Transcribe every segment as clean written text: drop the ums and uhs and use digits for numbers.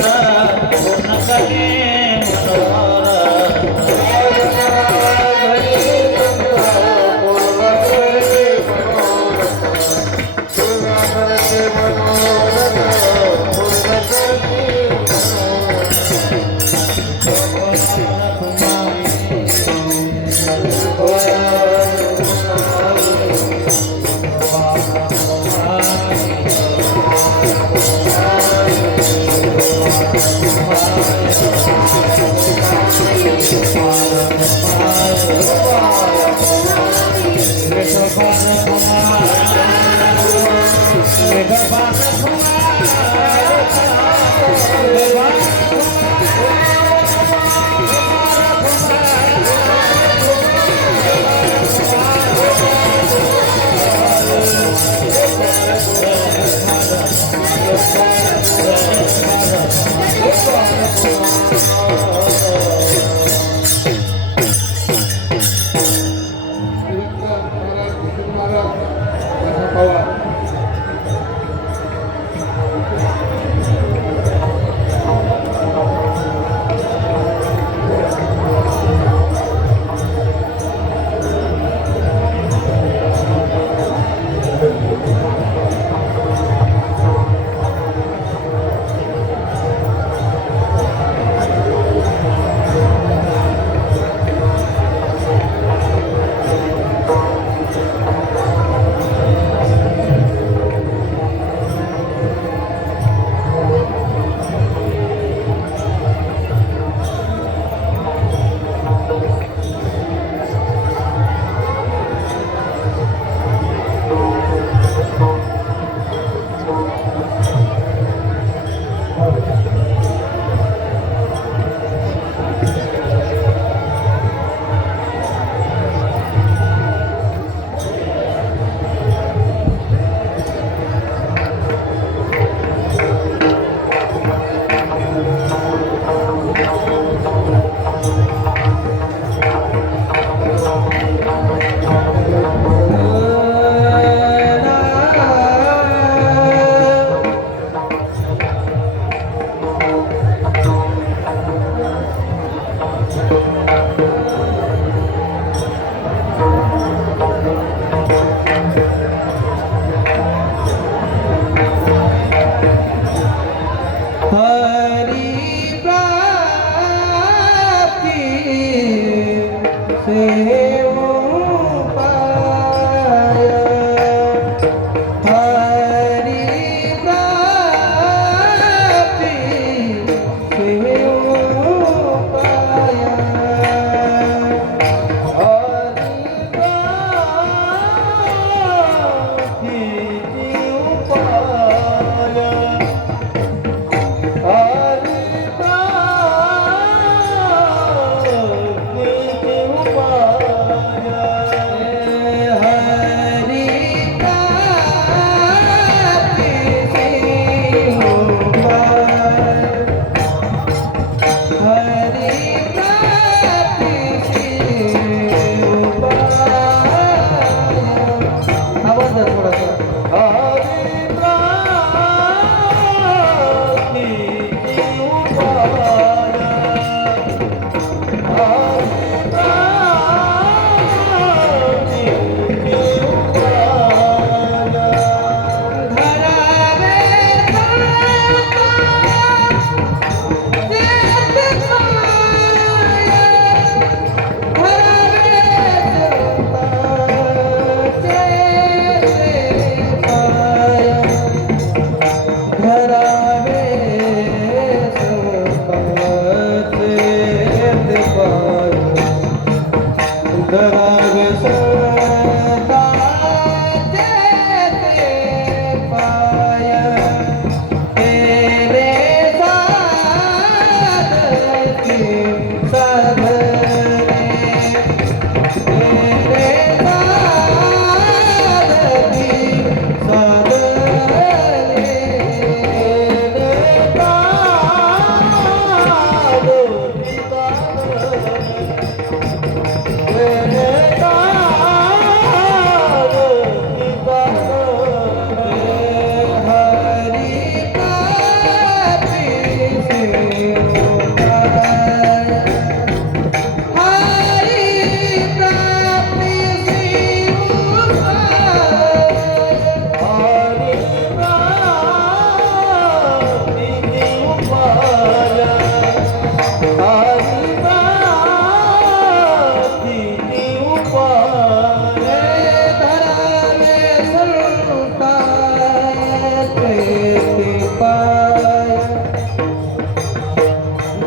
पूर्ण करे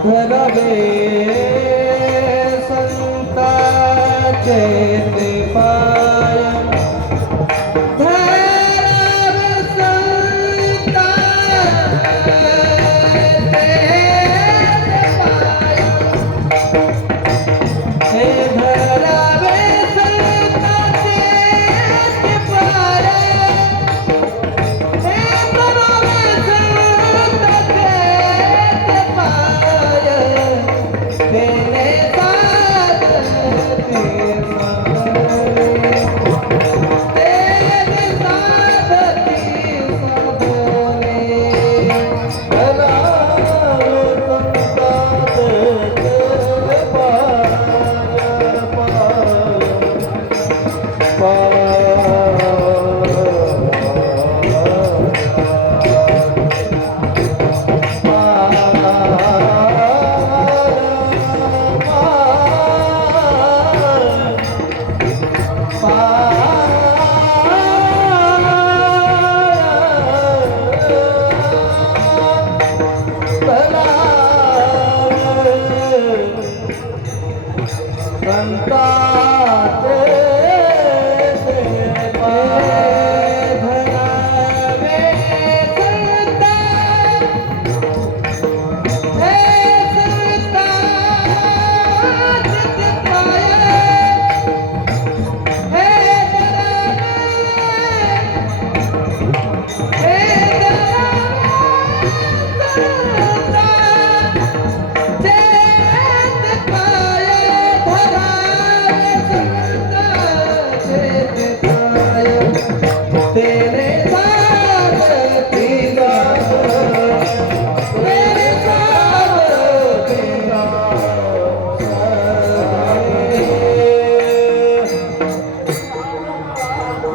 धरावे संताचे ते पाय धरावे संताचे ते पाय हे धरावे संताचे ते पाय हे धरावे संताचे ते पाय तेने साथ ते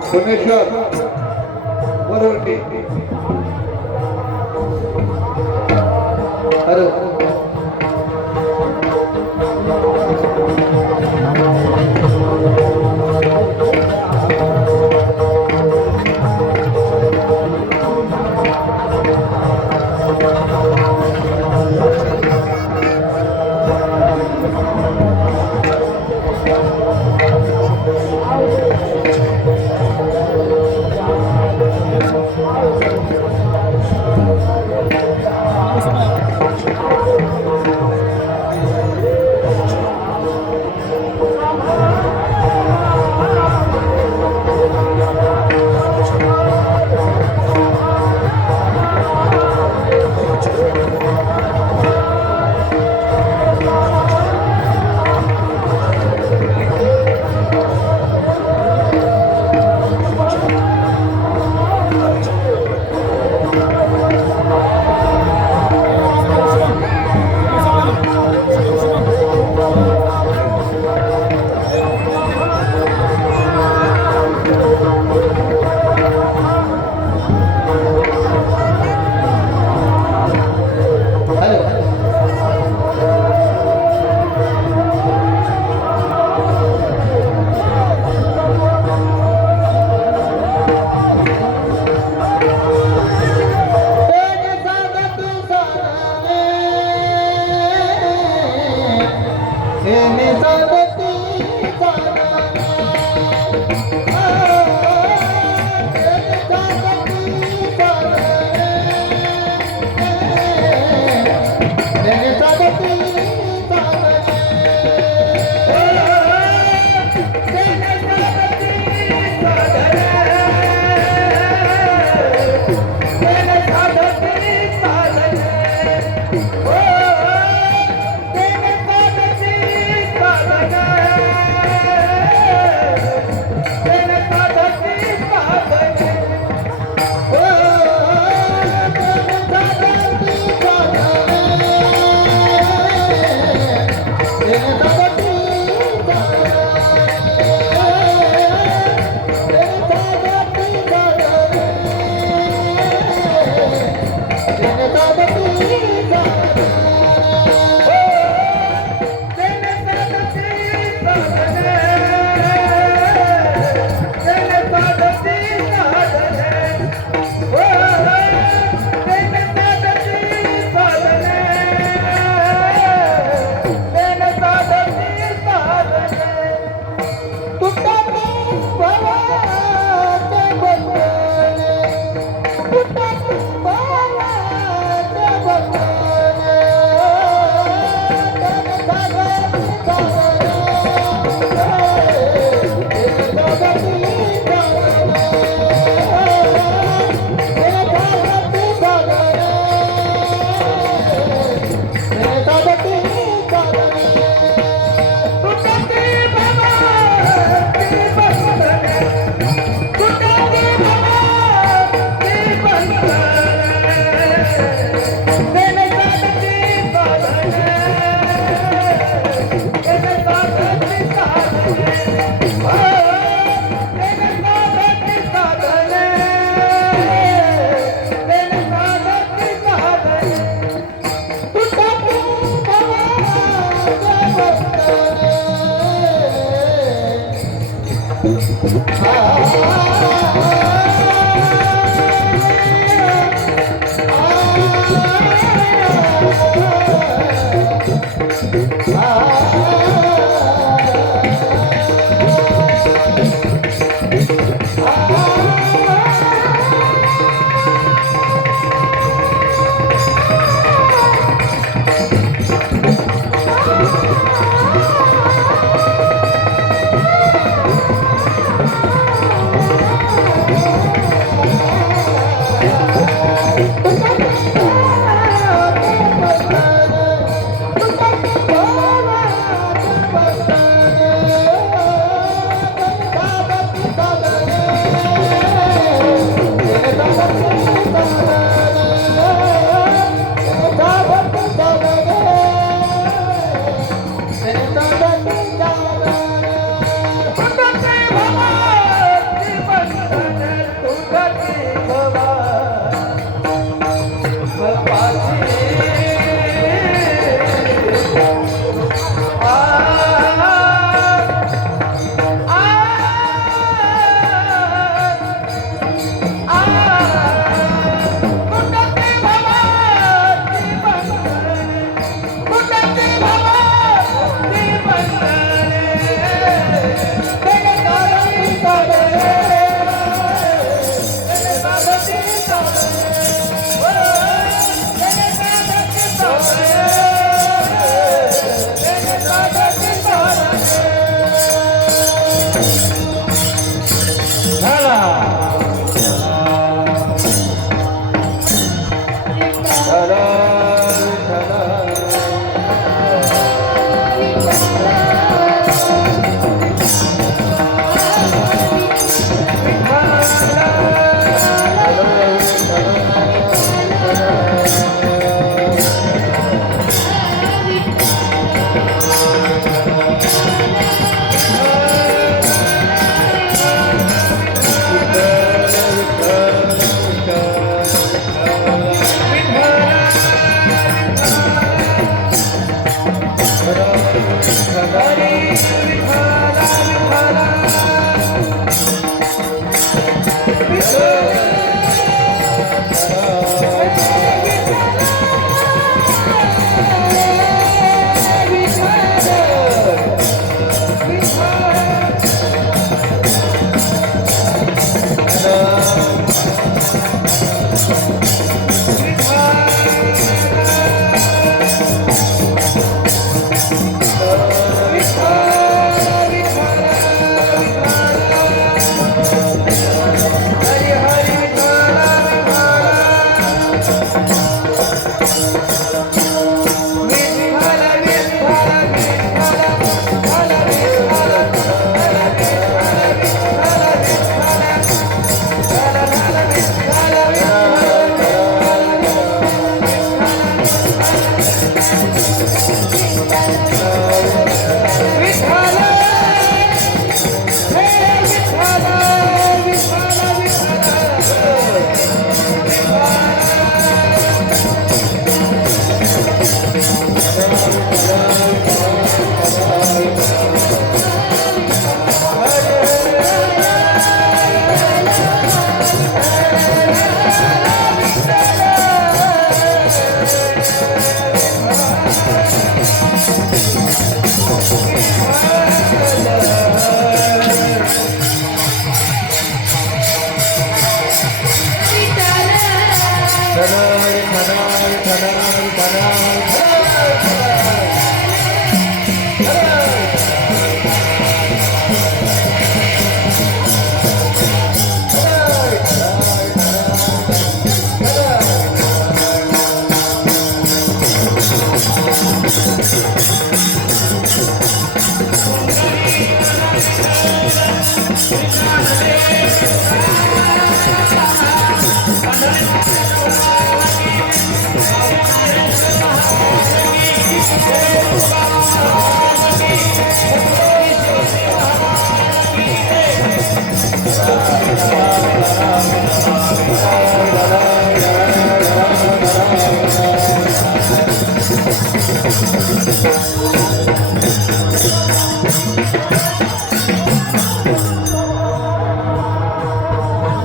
सोमेश्वर वरवंटी अरे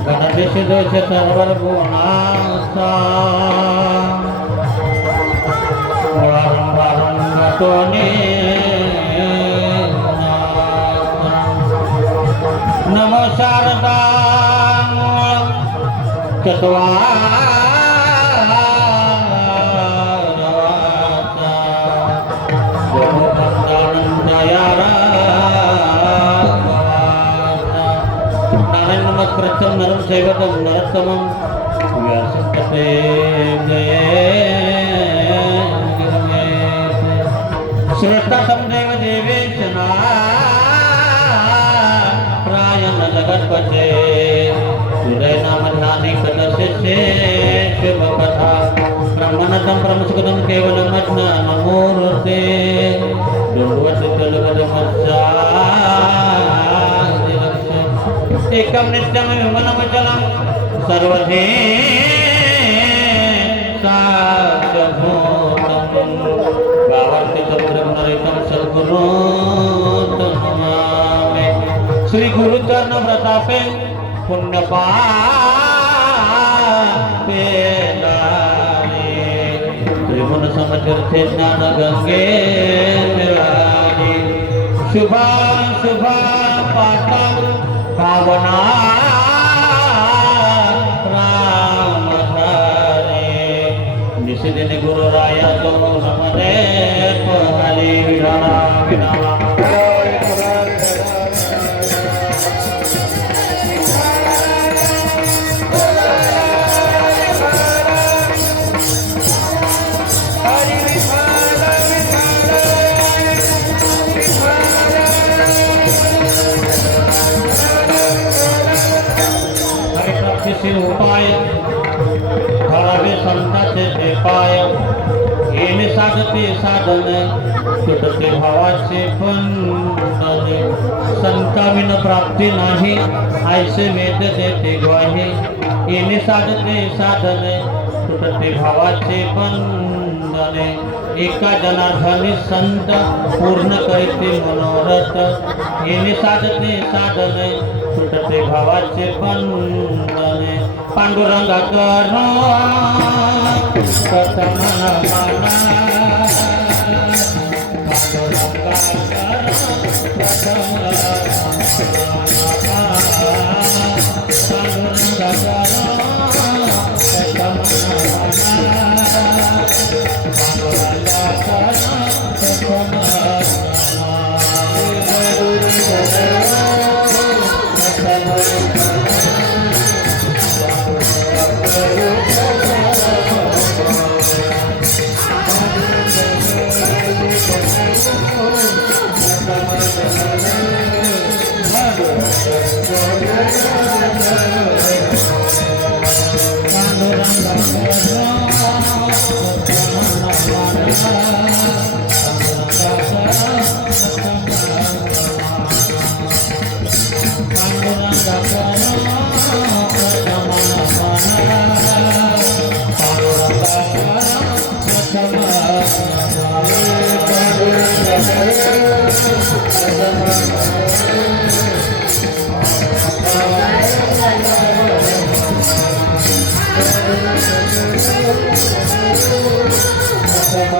गणदेश सर्वगुणाचा मुळारंभारंभतोने नम शारदा चत्वारवाचा जगोपंदानंदयारा नारायण नमस्कृत्यं नरं चैवतं नरोत्तमं व्यासं श्रेष्ठतं देव देवेश नारायण जगत्पते हृदय नाम ध्याने कदस्य शिवकथा ब्रह्मणतं ब्रह्मसुखदं केवलं ज्ञानमूर्ते दुर्वति एकं नित्यं विमलमचलं सर्वधि साक्षभूतं भावार्थी चंद्रमनरितं सद्गुरूं नमामि श्री गुरुचरण प्रतापे पुण्यपापे त्रिभुवन समतीर्थे ज्ञान गंगे विराजे शुभा शुभा पाठं पावना राम धारे निशिदिन गुरु राया तो नमने हरि विराम विराम उपाय हरावे संताचे ते पाय येणे साधते साधन सुटते भावाचे बंधन संताविन प्राप्ती नाही ऐसे वेद देते ग्वाही येणे साधते साधन सुटते भावाचे बंधन एका जनार्दनी संत पूर्ण करते मनोरथ येणे साधते साधन सुटते भावाचे बंधन पांडुरंगा करो प्रथम माना पांडुरंगा करो प्रथम पांडुरंगा करो प्रथम पांडुरंगा करो प्रथम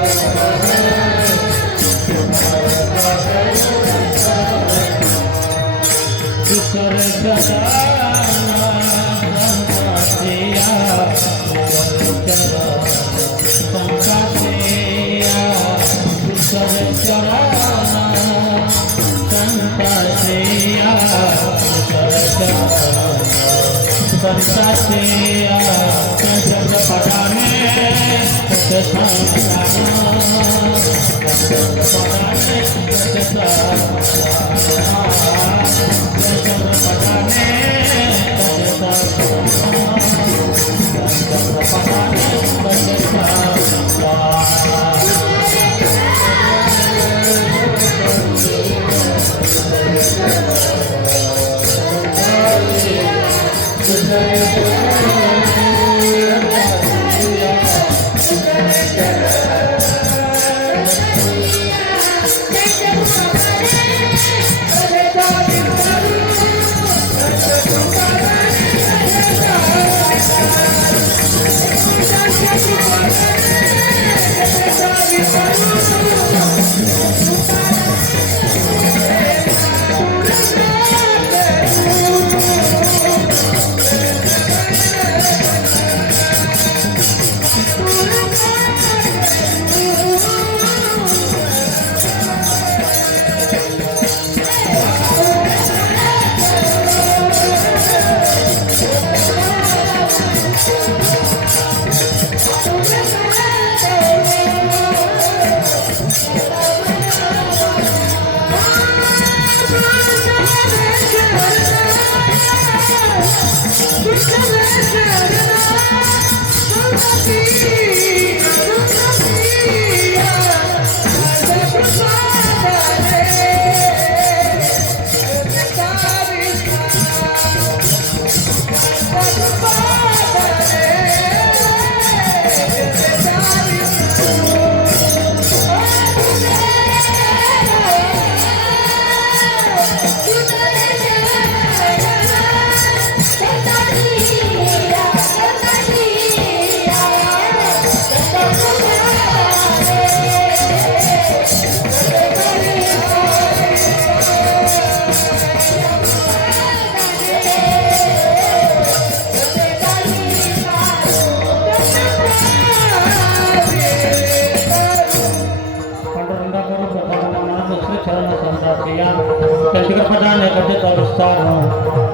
प्रधान कथित विस्तार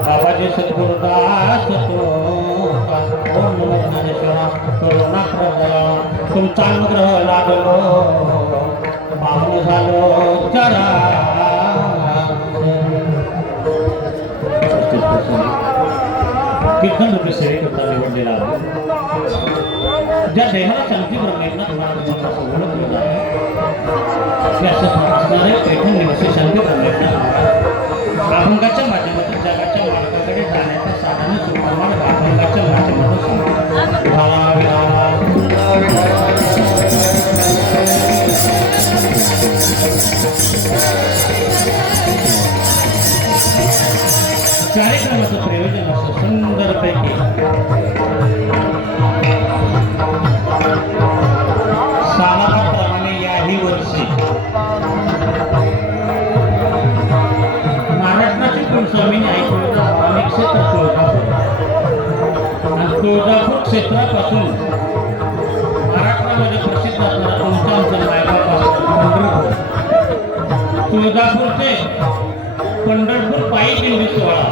बाबाजी सद्गुरुदास तो ओम नमो ज्ञानेश्वरा करुणा प्रभया तुमचा अनुग्रह लागलो पावन झालो जरा कीर्तन रूपी सेवेकरता निवडलेला ज्या देहाला शांती ब्रह्मेंना तुम्हाला सवलत मिळत आहे असणारे पैठण निवासी शांती ब्रह्मेंना अभंगाच्या माध्यमातून जगाच्या मार्गाकडे जाण्याचा साधन सुप्रमाण अभंगाच्या माध्यमातून कार्यक्रमाचं प्रयोजन असं सुंदरपैकी सालाप्रमाणे याही वर्षी महाराष्ट्राची कुलस्वामीनी ऐकवलं अनेक क्षेत्र तुळजापूर आणि तुळजापूर क्षेत्रापासून महाराष्ट्रामध्ये प्रसिद्ध असणारा तुमच्या मायबापासून पंढरपूर तुळजापूर ते पंढरपूर पायी दिंडी सोहळा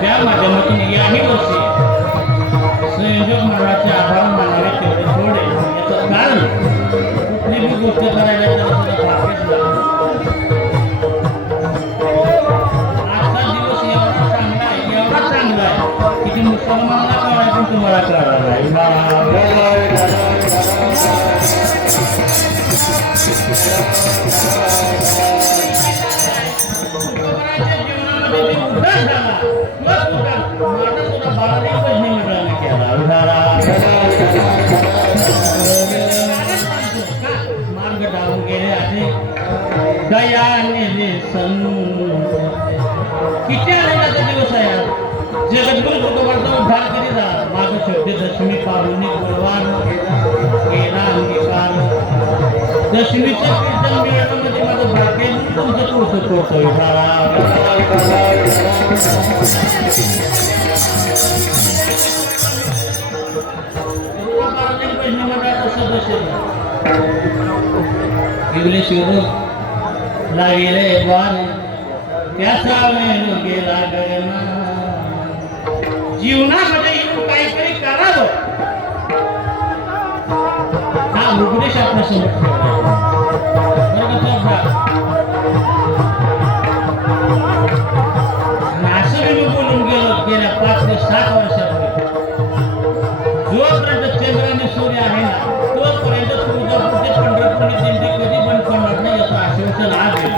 त्या माध्यमातून याही वर्षी संयोजक मंडळाचे आभार मानावे तेवढे थोडे याचं कारण कुठली बी गोष्ट करायला त्याला भाग्यच आजचा दिवस एवढा चांगला आहे की ते मुसलमानाला कळायला पण तुम्हाला कळायला मार्ग डावून गेले आहे दयाने किती आनंदाचा दिवस आहे जगद्गुरु तुकोबांचा उद्धार करी जा माझं शेवटी दशमी पारुणी गुरुवार गेला अंगीकार दशमीचं कीर्तन मिळवणं म्हणजे माझं भाग्य आहे म्हणून तुमचं कौतुक करतो विठाला. लागले द्वार त्याचा मेनू गेला गगना. जीवनामध्ये येऊन काहीतरी करावं हा उपदेश आपल्या समोर ठेवला. असं मी बोलून गेलो गेल्या 5 ते 7 वर्षापूर्वी जोपर्यंत चंद्र आणि सूर्य आहे ना तोपर्यंत तुळजापूरचे पंढरपूरची दिंडी कधी बंद पडणार नाही याचं आश्वासन आज आहे.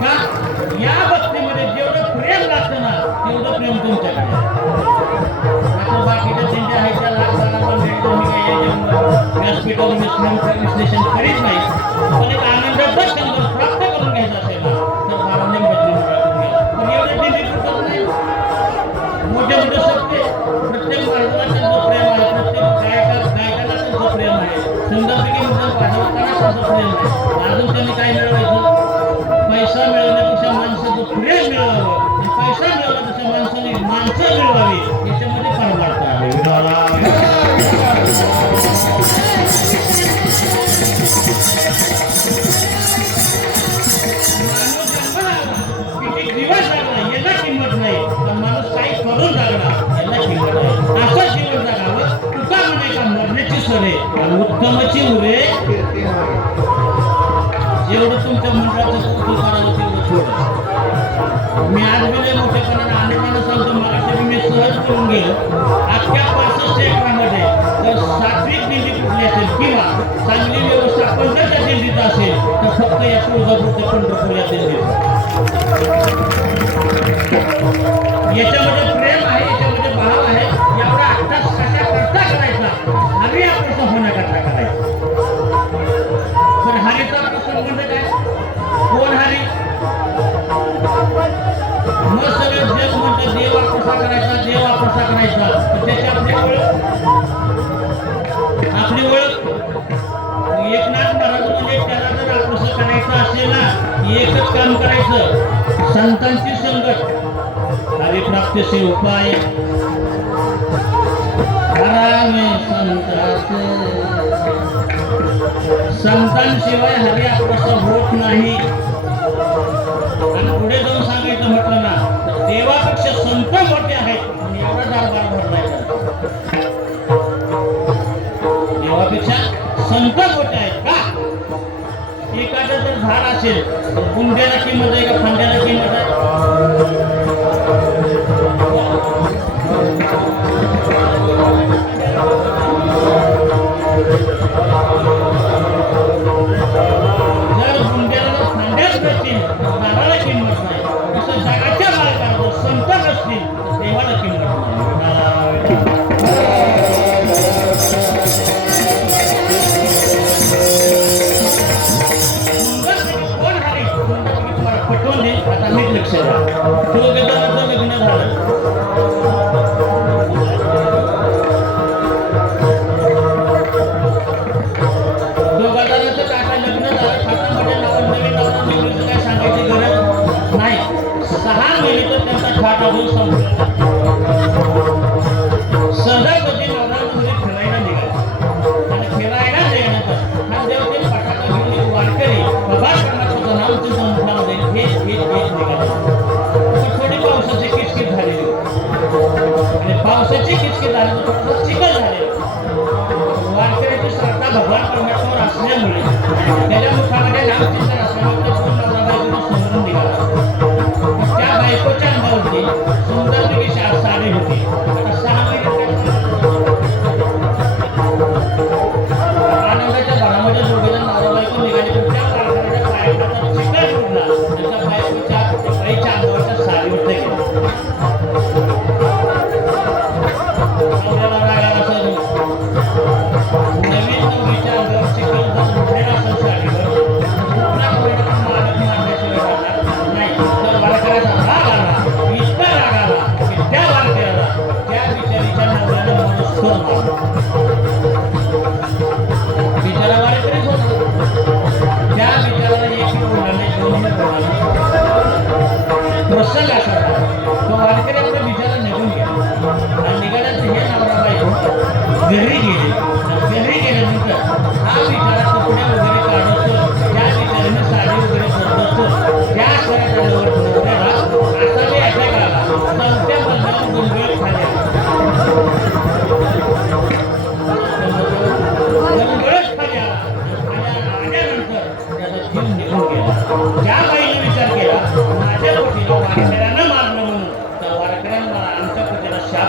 का या भक्तीमध्ये जेवढं प्रेम लागतं ना तेवढं प्रेम तुमच्याकडे. आता बाकीच्या दिंड्या आहेत त्या व्यासपीठावर विश्लेषण करीत नाही. पण एक आनंदाचा क्षण प्राप्त करून घ्यायचा असेल ना तर बारामणी बदलून पण एवढे दिंडी फुटत नाही. मोठे मोठे सत्य प्रत्येक माणसाला त्यांचं प्रेम आहे. प्रत्येक गायकाला त्यांचं प्रेम आहे. सुंदरपैकी म्हणजे वाजवताना त्यांचं प्रेम आहे. अजून त्यांनी काय मिळवायचं पैसा मिळवण्यापेक्षा माणसाचं प्रेम मिळवावं आणि पैसा मिळवण्यापेक्षा माणसाने माणसं मिळवावी याच्यामध्ये परमार्थ आहे. किती दिवस लागला याला किंमत नाही पण माणूस काही करून लागला याला किंमत आहे. असं जीवन जगावं तुका म्हणे का मरण्याची सोडे आणि उत्तमची उरे जेवढं तुमच्या मंडळाचं कौतुक करावं तेवढं थोडं. मी आज गेले मोठेपणाने आनंदानं सांगतो मला मी सहज करून गेलो अख्ख्या 65 एकरामध्ये जर सात्विक दिंडी कुठली असेल किंवा चांगली व्यवस्थापन जर त्या दिंडीत असेल तर फक्त या तुळजापूरच्या पंढरपूर या दिंडीत. याच्यामध्ये प्रेम आहे याच्यामध्ये भाव आहे. एवढा अट्टास कशा करता करायचा हरी आपण होण्याकरता करायचा. पण हरीचा आपला संबंध काय कोण हरी मग सगळं जग म्हणतं देव कसा करायचा देव कसा करायचा. त्याची आपली ओळख एकनाथ महाराज म्हणजे त्याला जर आपलं करायचं असेल ना एकच काम करायचं संतांची संगत हरिप्राप्तीचे उपाय संतांशिवाय हरी आपलं होत नाही. आणि पुढे जाऊन सांगायचं म्हटलं ना तर देवापेक्षा संत मोठे आहेत आणि एवढा दरबार भरलायचा. देवापेक्षा संत मोठे आहेत का. एखादं जर झाड असेल तर बुंद्याला किंमत आहे का फांद्याला किंमत आहे. जर बुंद्याला फांद्याच नसतील झाडाला किंमत नाही. तसं जगाच्या मालकाला संत नसतील देवाला किंमत नाही. कोण हरी तुम्हाला पटवून दे आता मीच लक्ष द्या. तो गेल्यानंतर लग्न झालं काय सांगायची गरज नाही. 6 महिने तर त्यांचा ठाट अजून संपला. सहजासहजी नवरा फिरायला निघाला आणि फिरायला निघाल्यानंतर हा देव ते फटाका घेऊन एक वारकरी प्रभात करण्याचं नाव तुमच्या मुखामध्ये हेच निघाला. थोडी पावसाची किचकीच झालेली आणि पावसाची किचकीच झाली तर थोडंसं चिखल झाले. वारकऱ्याची श्रद्धा भगवान परमेश्वर असल्यामुळे त्याच्या मुखामध्ये नामचिंतन असल्यामुळे समोरून निघाला. त्या बायकोच्या अंगावरती सुंदरपैकी साडी होती. आता 6 महिने आनंदाच्या भरामध्ये दोघेजण नवरा बायको निघाले. त्या वारकऱ्याच्या पायाचा चिखल उडला त्याच्या बायकोच्या बाईच्या अंगावरच्या साडीवर गेला. नवीन नवरीच्या अंगावर चिखल उडलेला असेल साडीवर मालक मारण्याशिवाय नाही.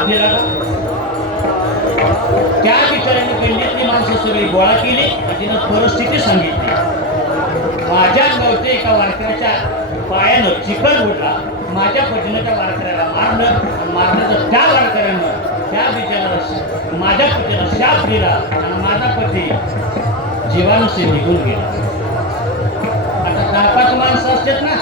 शाप दिला का? त्या बिचाऱ्याने गल्लीतली माणसं सगळी गोळा केली आणि तिनं परिस्थिती सांगितली. माझ्या गावच्या एका वारकऱ्याच्या पायानं चिखल उडला, माझ्या पतीनं त्या वारकऱ्याला मारलं आणि मारण्याचं त्या वारकऱ्यानं त्या बिचाऱ्याला माझ्या पतीला शाप दिला आणि माझा पती जीवानुसार निघून गेला. आता 10-5 माणसं असतात ना,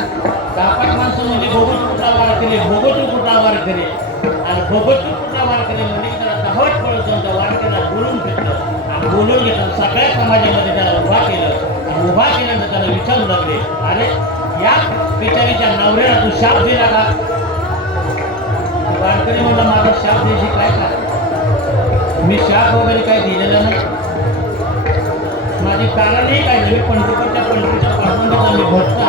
10-5 माणसं म्हणजे भोगोतू कुठला वार केले, भोगोतू कुठला वार केले आणि भोगोतू कुठला वार केले म्हणजे त्याला दहावट पडत जाऊन त्या वारकऱ्याला बोलून घेतलं आणि बोलून घेतलं सगळ्या समाजामध्ये त्याला उभा केलं आणि उभा केल्यानंतर त्याला विचारू लागले, अरे या बिचारीच्या नवऱ्याला तू शाप दिला का? वारकरी म्हणला, माझा शाप द्यायची काय कारण? मी शाप वगैरे काय दिलेला नाही, माझी कारणही काय नाही, मी पंढरपूरच्या पाठवून मी भक्त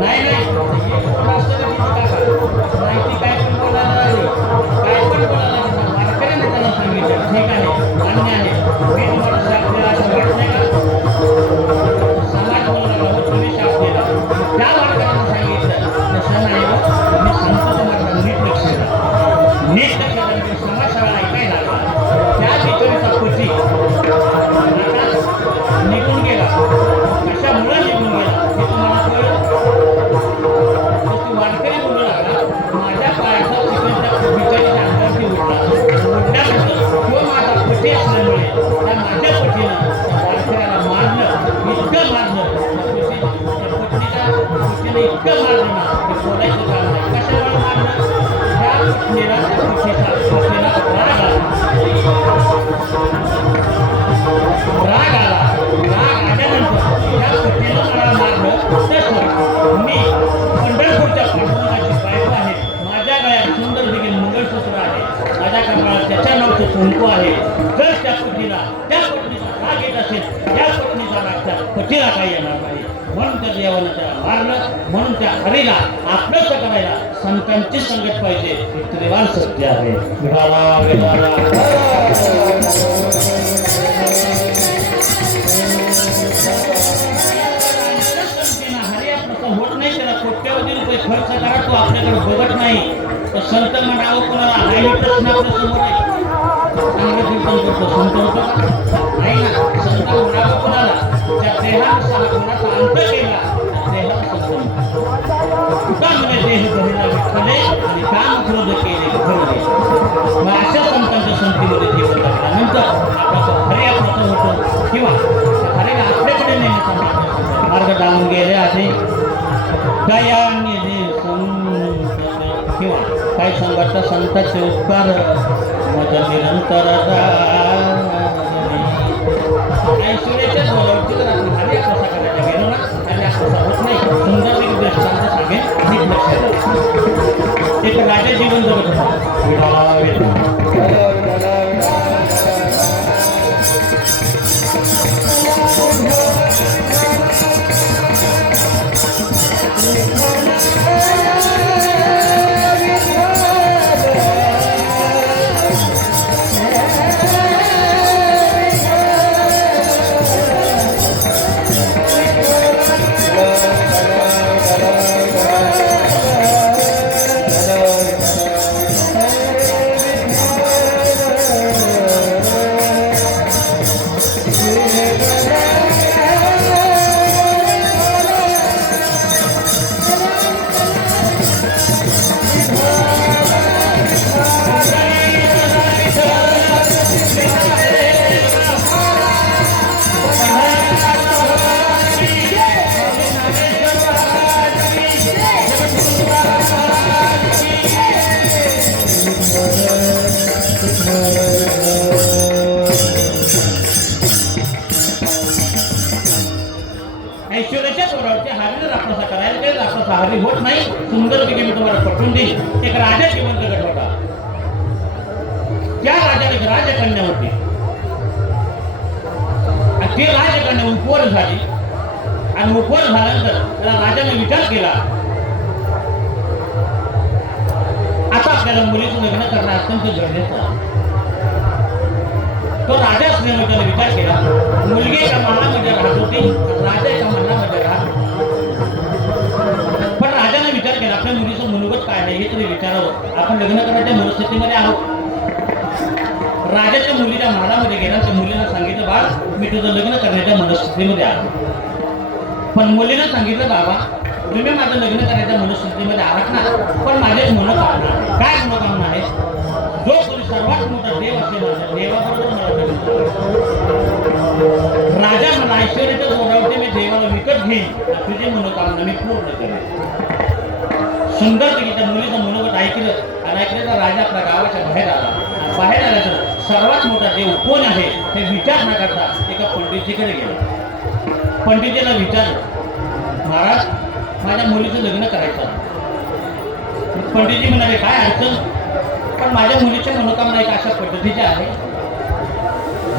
नाही नाही माहिती काय पण बोलायला लागली, काय पण बोलायला लागली. वारकऱ्याने त्याला सांगितलं, ठीक आहे, मान्य आहे, मी तुम्हाला शाप दिला असं वाटत नाही का? समाज बोलू लागला, हो तुम्ही शाप दिला. त्या वारकऱ्यानं सांगितलं, तसं नाही हो, मी सांगतो तुम्हाला नीट लक्ष द्या, नीट लक्ष द्या. मी समाज सगळा ऐकायला लागला. त्या बिचारीचा पती निघून गेला. कशामुळे निघून गेला हे तुम्हाला कळलं? वारकरी बोलू लागला, माझ्या पायाचा चिकनच्या बिचारीच्या अंगावरती उडल्यानंतर तो माझा पती असल्यामुळे त्या माझ्या पतीनं त्या वारकऱ्याला मारलं, इतकं मारलं, त्या पत्नीने इतकं मारलं ना ते बोलायचं काम नाही. कशामुळे मारलं? त्या पत्नीला त्या पतीला राग आला. राग आल्यानंतर त्या पतीनं मला मारलं. तसं मी पंढरपूरच्या पांडुरंगाची बायको आहे, माझ्या गळ्यात सुंदर देखील मंगळसूत्र आहे, माझ्या कपाळात त्याच्या नावाचं कुंकू आहे. जर त्या पतीला त्या पत्नीचा राग येत असेल, त्या पत्नीचा राग त्या पतीला काही येणार नाही. म्हणून त्या देवानं त्याला मारलं. म्हणून त्या हरीला आपलंच करायला संतांची संगत पाहिजे, हे त्रिवार सत्य आहे. विठाला विठाला होत नाही. त्याला कोट्यावधी रुपये खर्च करा, तो आपल्याकडे बघत नाही. तर संत म्हणावं कोणाला हायली प्रश्न आपल्या समोर आहे, चांगलं कीर्तन करतो संत होतो नाही ना. संत म्हणावं कोणाला त्या देहानुसार कोणाचा अंत केला देहाला संत तुका म्हणे देह बहिला विठ्ठले आणि काम क्रोध केले घडले. मग अशा संतांच्या संतीमध्ये जीवन लागल्यानंतर आपला हरे आपलं होतो किंवा हरेला आपल्याकडे नेण्याचा मार्ग लावून गेले आहे. दयानिधी संत किंवा काही संघाचा संतांचे उपकार मज निरंतर ऐश्वर्याच्या जोरावरती जर आपण हरी कसा करायला गेलो ना आणि कसा होत नाही. सुंदर एक दृष्टांत सांगेन, नीट लक्षात द्या. एक राजा जीवन जगत होता, विठाला विठाला ऐश्वर्याच्या जोरावरती हरी जर आपला करायला गेलं आपला हरी होत नाही. सुंदरपैकी मी तुम्हाला पटवून देईन. एक राजा जीवन जगत होता. त्या राजाला एक राजकन्या होती आणि ती राजकन्या उपवर झाली आणि उपवर झाल्यानंतर त्याला राजाने विचार केला, आता आपल्याला मुलीचं लग्न करणं अत्यंत गरजेचं आहे. तो राजा असल्यामुळे त्याने विचार केला, मुलगी एका मनामध्ये राहत होती, राजा एका मनामध्ये राहत होता. पण राजाने विचार केला आपल्या मुलीचं मनोगत काय नाही हे तरी विचार विचारावं, आपण लग्न करायच्या मनस्थितीमध्ये आहोत. राजाच्या मुलीच्या महालामध्ये गेला, त्या मुलीला सांगितलं, बाळ मी तुझं लग्न करण्याच्या मनस्थितीमध्ये आहे. पण मुलीनं सांगितलं, बाबा तुम्ही माझं लग्न करायच्या मनस्थितीमध्ये आहात ना, पण माझे मनोकामना आहे. काय मनोकामना आहे? जो कोणी सर्वात मोठा देव असेल माझ्या देवाबरोबर मला लग्न करायचं. राजा मला ऐश्वर्याच्या जोरावरती मी देवाला विकत घेईन, तर तुझी मनोकामना मी पूर्ण करेन. सुंदर त्या मुलीचं मनोगत ऐकलं आणि ऐकलं तर राजा आपल्या गावाच्या बाहेर आला. बाहेर आला तर सर्वात मोठा देव कोण आहे हे विचार न करता एका पंडितजीकडे गेला. पंडितजीला विचारलं, महाराज माझ्या मुलीचं लग्न करायचं. पंडितजी म्हणाले, काय अडचण? पण माझ्या मुलीच्या मनोकामना एक अशा पद्धतीची आहे,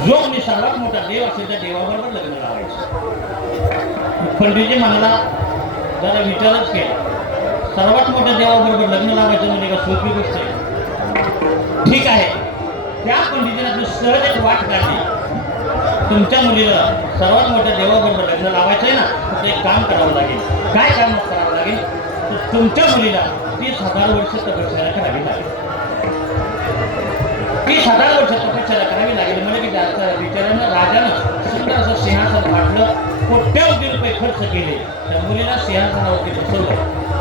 जो मी सर्वात मोठा देव असेल त्या देवाबरोबर लग्न लावायचं. पंडितजी म्हणाला, जरा विचारच केला, सर्वात मोठ्या देवाबरोबर लग्न लावायचं म्हणजे का सोपी गोष्ट आहे? ठीक आहे. त्या पंडितीने आपली सहज एक वाट काढली. तुमच्या मुलीला सर्वात मोठ्या देवाबरोबर लग्न लावायचं आहे ना, तर एक काम करावं लागेल. काय काम करावं लागेल? तर तुमच्या मुलीला 30,000 वर्ष तपश्चर्या करावी लागेल. 30,000 वर्ष तपश्चर्या करावी लागेल. म्हणजे की जास्त विचारानं राजानं सुंदर असं सिंहासन वाटलं, कोट्यवधी रुपये खर्च केले. त्या मुलीला सिंहासनावरती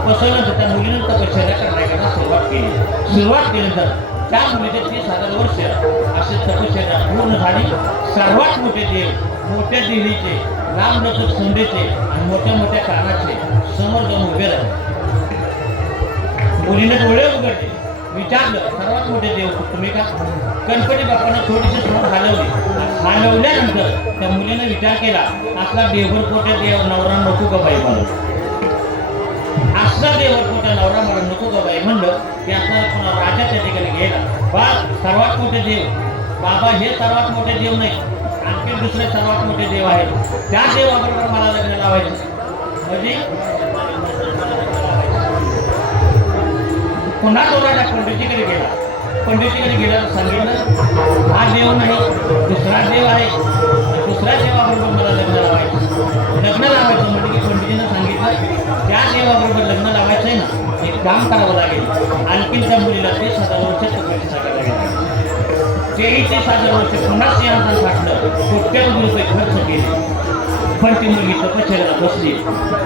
बसवलं तर त्या मुलीनं तपश्चर्या करण्याकरता सुरुवात केल्यानंतर त्या मुलीचे 30,000 वर्ष असे तपश्चर्या पूर्ण झाली. सर्वात मोठे देव, मोठ्या देवीचे, रामलक्ष्मण संदेचे आणि मोठ्या मोठ्या कानाचे समोर जाऊन उभे राहिले. मुलीने डोळे उघडले, विचारलं, सर्वात मोठे देव तुम्ही का? गणपती बाप्पाने थोडीशी समोर हलवल्यानंतर त्या मुलीने विचार केला, असला देवरपोट्या देव नवरा नको का बाई मला? असला देवरपोट्या नवरा मला नको का बाई म्हणलं की असला पुन्हा राजा त्या ठिकाणी गेला. बा सर्वात मोठे देव, बाबा हे सर्वात मोठे देव नाही, आणखी दुसरे सर्वात मोठे देव आहेत, त्या देवाबरोबर मला लग्न लावायचं. म्हणजे पुन्हा तो राजा पंडितीकडे गेला. पंडितीकडे गेला तर सांगितलं, हा देव नाही, दुसरा देव आहे, दुसऱ्या देवाबरोबर मला लग्न लावायचं. लग्न लावायचं म्हणजे की पंडितीनं सांगितलं, त्या देवाबरोबर लग्न लावायचं आहे ना, एक काम करावं लागेल. आणखीन त्या मुलीला 30,000 वर्ष तपश्चर्या करावी लागेल. तेही 30,000 वर्ष पुन्हा सिंहासन फाटलं, कोट्यवधी रुपये खर्च केले. पण ती मुलगी तपश्चर्याला बसली.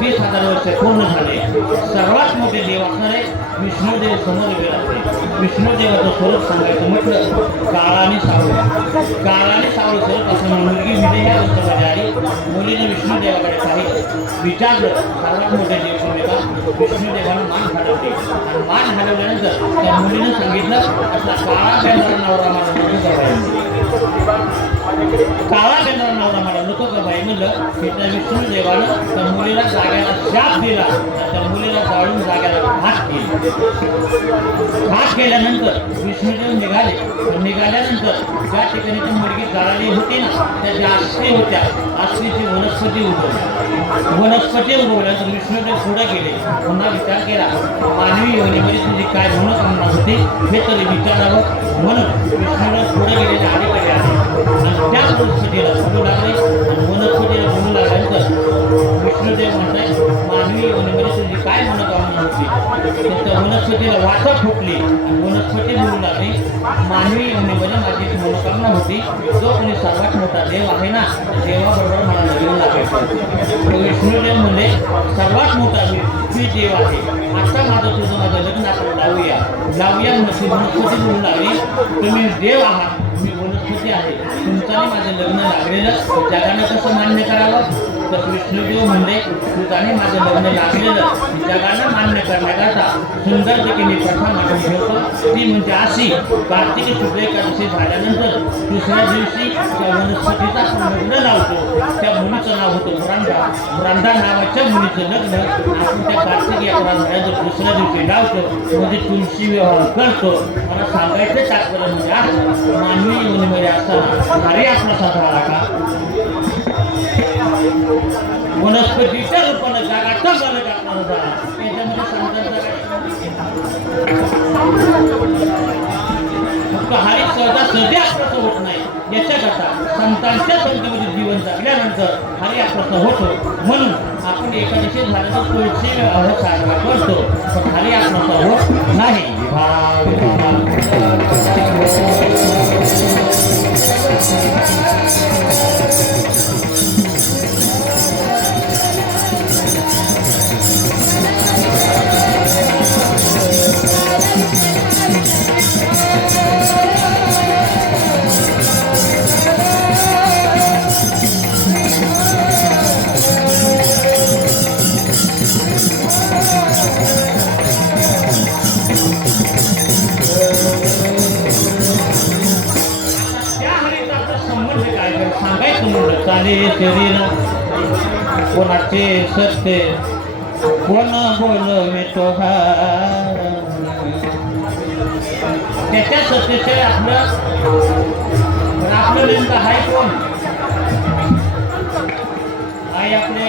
30,000 वर्ष पूर्ण झाले. सर्वात मोठे देव असणारे विष्णुदेव समोर उभे राहते. विष्णुदेवाचं स्वरूप सांगायचं म्हटलं, काळा आणि सावळं. काळा आणि सावळं स्वरूप असल्यामुळे मुलगी विजय या अवस्थेमध्ये आली. मुलीने विष्णुदेवाकडे पाहिलं, विचारलं, सर्वात मोठे देव तुम्ही का? विष्णुदेवानं मान हलवली आणि मान हलवल्यानंतर त्या मुलीनं सांगितलं, असला काळा बेंद्रा नवरा मला नको का बाई? काळा बेंद्रा नवरा मला नको का बाई म्हणलं की त्या विष्णुदेवानं त्या मुलीला जाग्याला शाप दिला. त्या मुलीला जाळून जाग्याला घात केली. घात केल्यानंतर विष्णुदेव निघाल्यानंतर ज्या ठिकाणी ती मुलगी जाळली होती ना, त्या ज्या अस्थी होत्या, अस्थीची वनस्पती उगवल्यानंतर विष्णुदेव पुढे गेले. पुन्हा विचार केला, मानवी योनीमध्ये तुझी काय मनोकामना होती हे तरी विचारावं. म्हणून विष्णुदेव पुढे गेलेले अलीकडे आले आणि त्या वनस्पतीला बोलू लागले. आणि वनस्पतीला बोलू लागल्यानंतर विष्णुदेव म्हणतात, मानवी योनीमध्ये तुझी काय मनोकामना होती? तर त्या वनस्पतीला वाचा फुटली आणि वनस्पती बोलू लागली, मानवी योनीमध्ये माझी एक मनोकामना होती, जो कोणी सर्वात मोठा देव आहे ना, देवाबरोबर मला लग्न लागायचं. विष्णुदेव म्हणजे सर्वात मोठा मी देव आहे, आता माझं लग्न आपण लावूया म्हणजे वनस्पती बोलू लागली, तुम्ही देव आहात, मी वनस्पती आहे, तुमच्याने माझं लग्न लागलेलं जगाने कसं मान्य करावं? तर विष्णुदेव म्हणजे तुझ्याने माझं लग्न लागलेलं जगानं मान्य करण्याकरता सुंदरपैकी मी प्रथा मांडून ठेवतो. ती म्हणजे अशी, कार्तिकी शुक्ल एकादशी झाल्यानंतर दुसऱ्या दिवशी त्या वनस्पतीचा आपण लग्न लावतो. त्या मुलीचं नाव होतं मुरांडा नावाच्या मुलीचं लग्न आपण त्या कार्तिकी एकादशीच्या दुसऱ्या दिवशी लावतो. म्हणजे तुलसी विवाह करतो. मला सांगायचं तात्पर्य म्हणजे असं, मानवी योनीमध्ये असताना अरे आपला साधा आला का? वनस्पतीच्या रूपानं जगाचा मालक आपला होता. त्याच्यामध्ये फक्त हरी सहजा सहजी आपलं होत नाही. याच्याकरता संतांच्या संगतीमध्ये जीवन जगल्यानंतर हरी आपला होतो. म्हणून आपण एकादशी झाल्याचं तुळशी साजरा करतो, पण हरी आपला होत नाही. शरीर कोणाचे सत्य कोण बोलवे तो त्याच्या सत्याचे आपलं नेमकं आहे कोण आहे आपले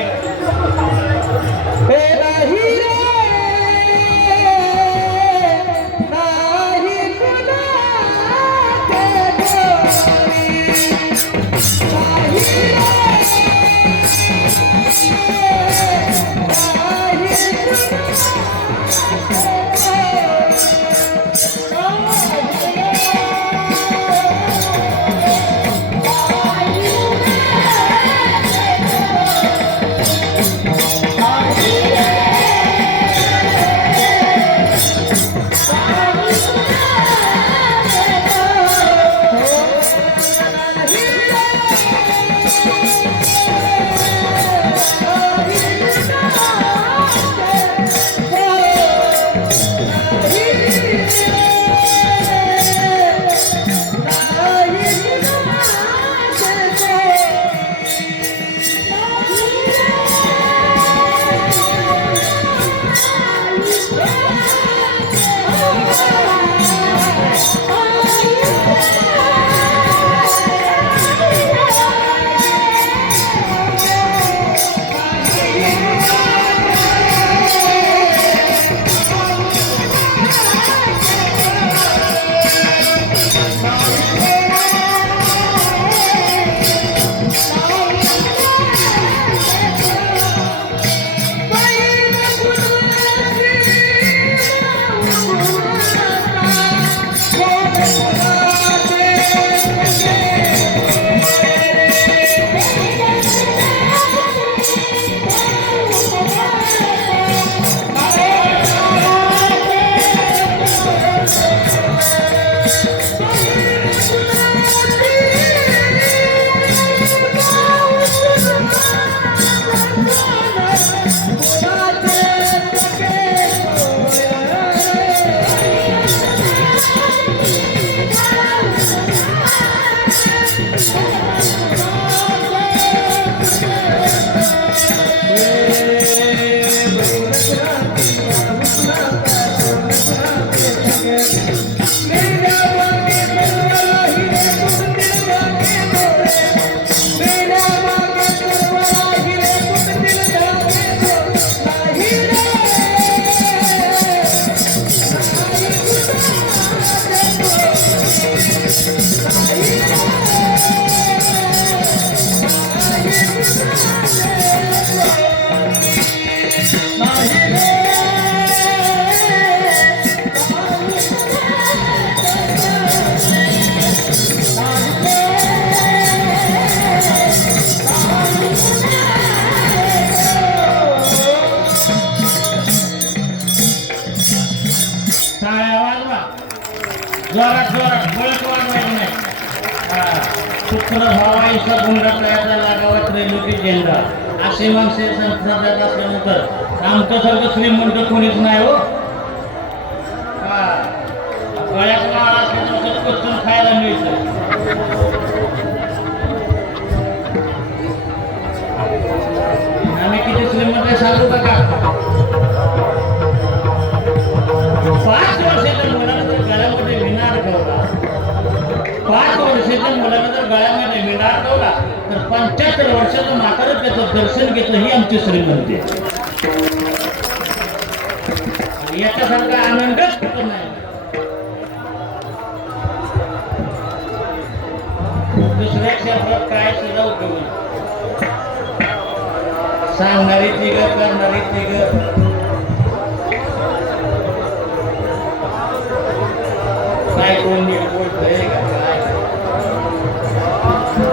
जोरात जोरात बळत वाढवायचं नाही. शुक्र भावाईचा गुंडा तयार लागावा त्रैलोकी झेंडा असे माणसे संस्कृतात असल्यानंतर आमच्यासारखं श्रीमंत कोणीच नाही हो. गळ्यात माळ असल्यानंतर कच्चून खायला मिळतं. आम्ही किती श्रीमंत आहे सांगू का? 5 वर्षाच्या मुलाला जर गळ्यामध्ये विनार ठेवला, 5 वर्षाच्या मुलाला जर गळ्यामध्ये विनार ठेवला तर 75 वर्षाचं म्हातारं त्याचं दर्शन घेतं. ही आमची श्रीमंती आहे. याच्यासारखा आनंदच कुठं नाही. दुसऱ्या क्षेत्रात काय सुद्धा उपयोग नाही. सांगणारी तिघ करणारी तिघ काय कोण नीट बोलतोय का काय?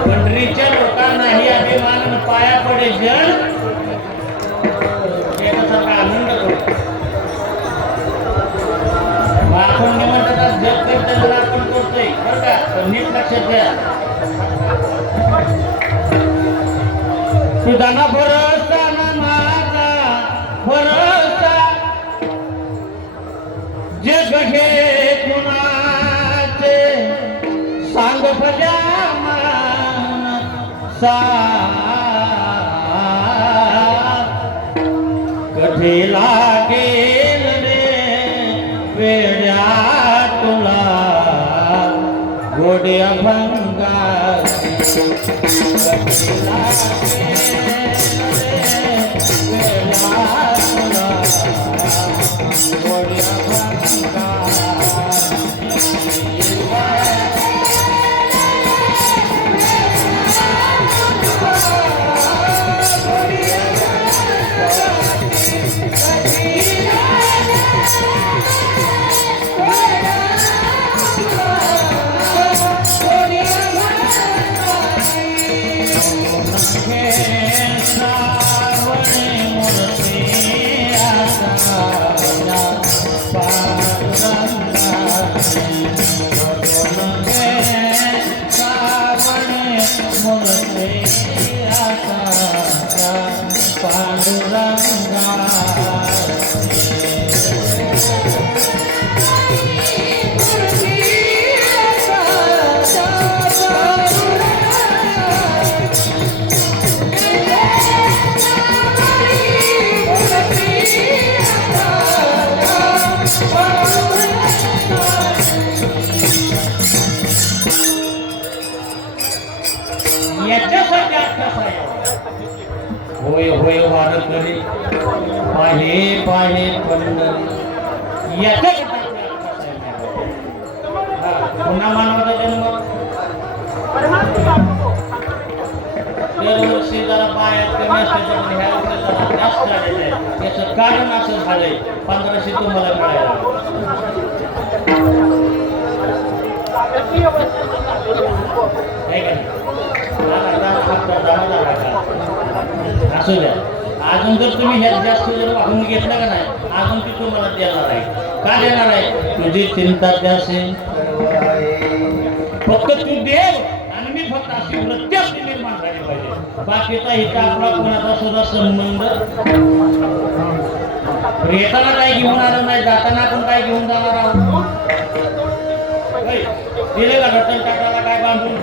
पंढरीच्या लोकांनाही अभिमान पाया पडे जण त्याच्यासारखा आनंद करतो. आपण निमंत्रणात जग करताना आपण करतोय बरं का, पण नीट लक्षात द्या. तुझा ना भरोसा ना माझा भरोसा जग हे कुणाचे सांग भल्या कधी लागेल रे वेड्या तुला गोडे अभंगा कधी लागेल रे वेड्या तुला गोडे अभंगा याच्यासाठी अभ्यास आहे. होय होय वारकरी पाहे पाहे पंढरी याच्यासाठी अभ्यास आहे. पुन्हा मानवाचा जन्म दरवर्षी जरा बाहेर कमी असते पण ह्या वर्षी जरा जास्त झालेलं आहे. याचं कारण असं झालंय 1500 तुम्हाला मिळायला असू द्या. अजून जर तुम्ही ह्यात जास्त जर वाहून घेतलं का नाही अजून ती तुम्हाला देणार आहे. का देणार आहे? तुझी चिंता त्यासे फक्त तू देव आणि मी फक्त अशी वृत्ती निर्माण झाली पाहिजे. बाकीचा इथं आपला कोणाचा सुद्धा संबंध येताना काय घेऊन आलं नाही जाताना आपण काय घेऊन जाणार आहोत. दिले का रतन टाटाला काय बांधून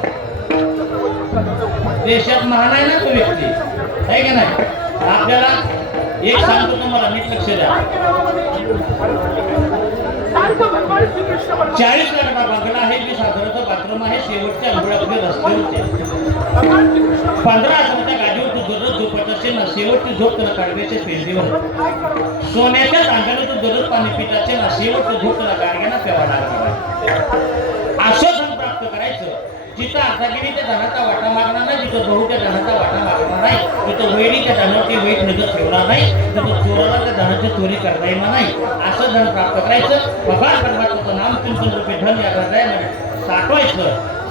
देशात महान आहे ना तो व्यक्ती आहे की नाही. आपल्याला एक सांगतो तुम्हाला नीट लक्ष द्या. 40 लाखाचा बंगला आहे जे साधारणतः बाथरूम आहे शेवटच्या अंघोळाकडे रस्ते होते. 15 हजाराच्या गाडीवर तू दररोज झोपत असेल ना शेवटची झोप त्याला काढव्याच्या पेंडीवर. सोन्याच्या तांब्याला तू दररोज पाणी पित असेल ना शेवटची झोप त्याला गाडग्याना प्यावा लागणार. असं धन प्राप्त करायचं जिथं अर्धागिरी त्या धनाचा वाटा मागणार नाही, जिथं बहु त्या धनाचा वाटा मागणार नाही, तिथं वैरी त्या धनाची वाईट नजर ठेवणार नाही, तिथं चोराला त्या धनाची चोरी करता येणार नाही. असं धन प्राप्त करायचं. भगवान परमात्म्याचं नाम चिंतन रूपी धन या हृदयामध्ये साठवायचं.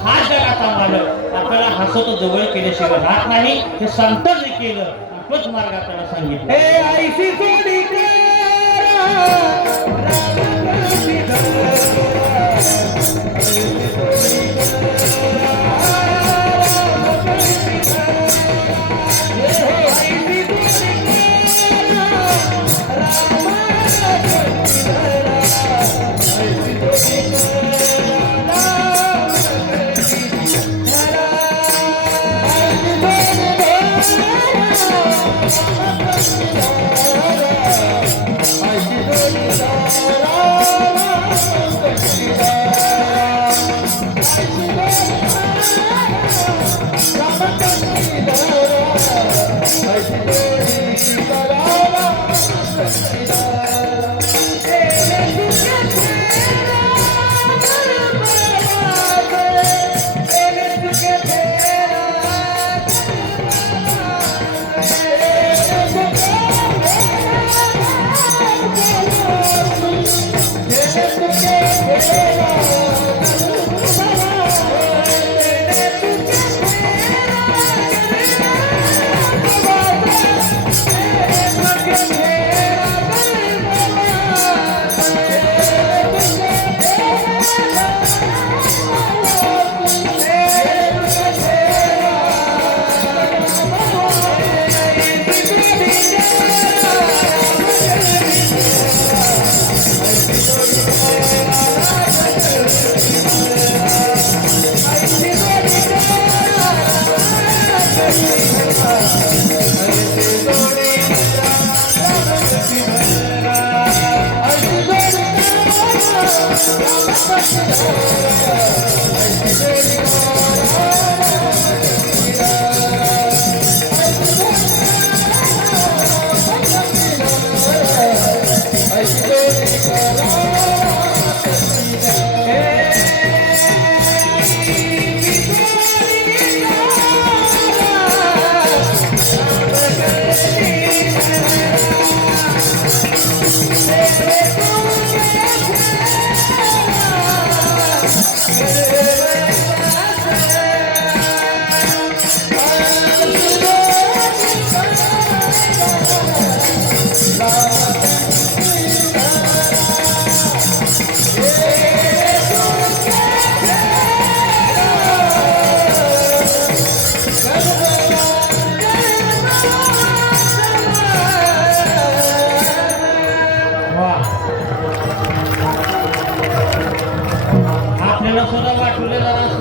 हा जगाचा मालक आपल्याला हसत जवळ केल्याशिवाय राहत नाही. हे संत जे केलं तोच मार्ग आपल्याला सांगितलं. हे आईशी जोडी के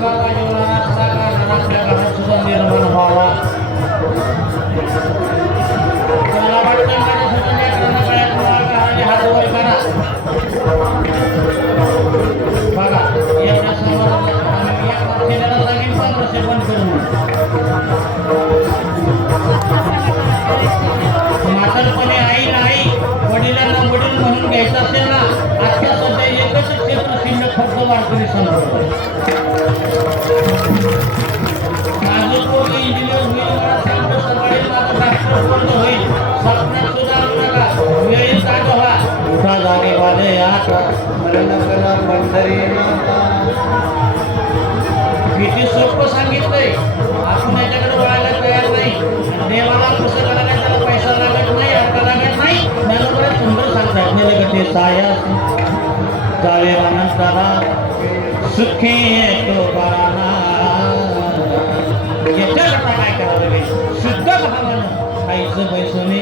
बाबा जीवनाला सदा आपल्या घरात सुद्धा निर्माण व्हावा. मला वाटतं माझ्या सुद्धा लेकरांना गळ्यात माळा घालायला हात वर करा. बघा एवढ्या समाजात आम्ही एक वर्षाला सांगेन 1500 बंद करून. म्हातारपणे आई नाही वडिलांना वडील म्हणून घ्यायचं असेल ना, आजच्या सध्या एकच क्षेत्र शिल्लक फक्त वारकरी संप्रदाय. माझं पोरग इंजिनियर होईल, मला सांगतो सकाळी माझं डॉक्टर पूर्ण होईल. स्वप्नात सुद्धा आणू नका, वेळेत जागा व्हा. उठा जागे वाले आता मरण करा पंढरीनाथा. किती सोपं सांगितलंय. आपण याच्याकडे वळायला तयार नाही. देवाला कसं करायला त्याला पैसा लागत नाही, अर्थ लागत नाही. ज्ञानोबा सुंदर सांगतात निलगते साया जावे अनंताला सुखी तो बराना. याच्याकरता काय करावं लागेल? शुद्ध भावानं खायचं पैसोने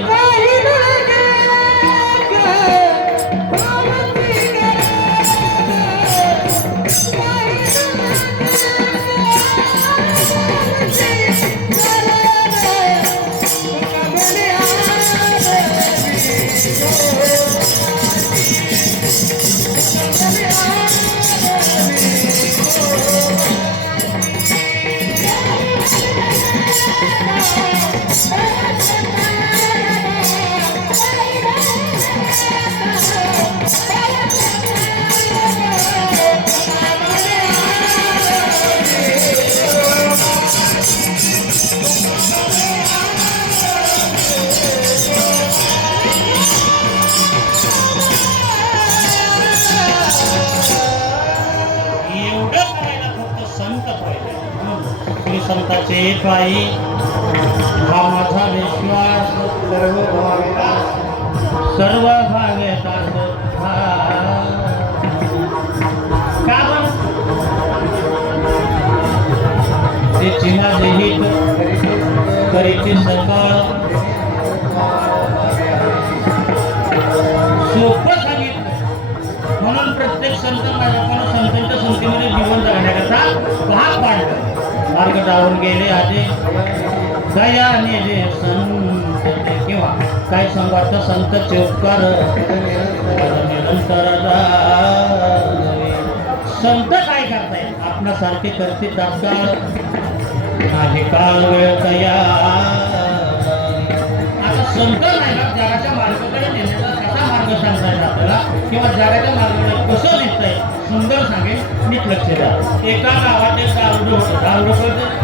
संतांचे पायी हा माझा विश्वास सर्व भावे ते चिन्हा देहित करीचे सकाळ सोपं सांगितलं. म्हणून प्रत्येक संत माझ्याकडून संतांच्या संख्येमध्ये जीवन जगण्याकरता भाग पाडलं. मार्ग डावून गेले आजे दयाने जे संत किंवा काय संवाद संत उपकार निरंतर संत काय करतायत आपणासारखे करते तात्काळ माझे काळ वेळ तया. आता संत नाही ना जगाच्या मार्गाकडे नेण्याचा कसा मार्ग सांगता येईल आपल्याला किंवा जगाच्या मार्गाकडे कसं दिसतंय सुंदर सांगेल. नीट लक्ष द्या. एका गावात एक गावडं होतं. गावडं होतं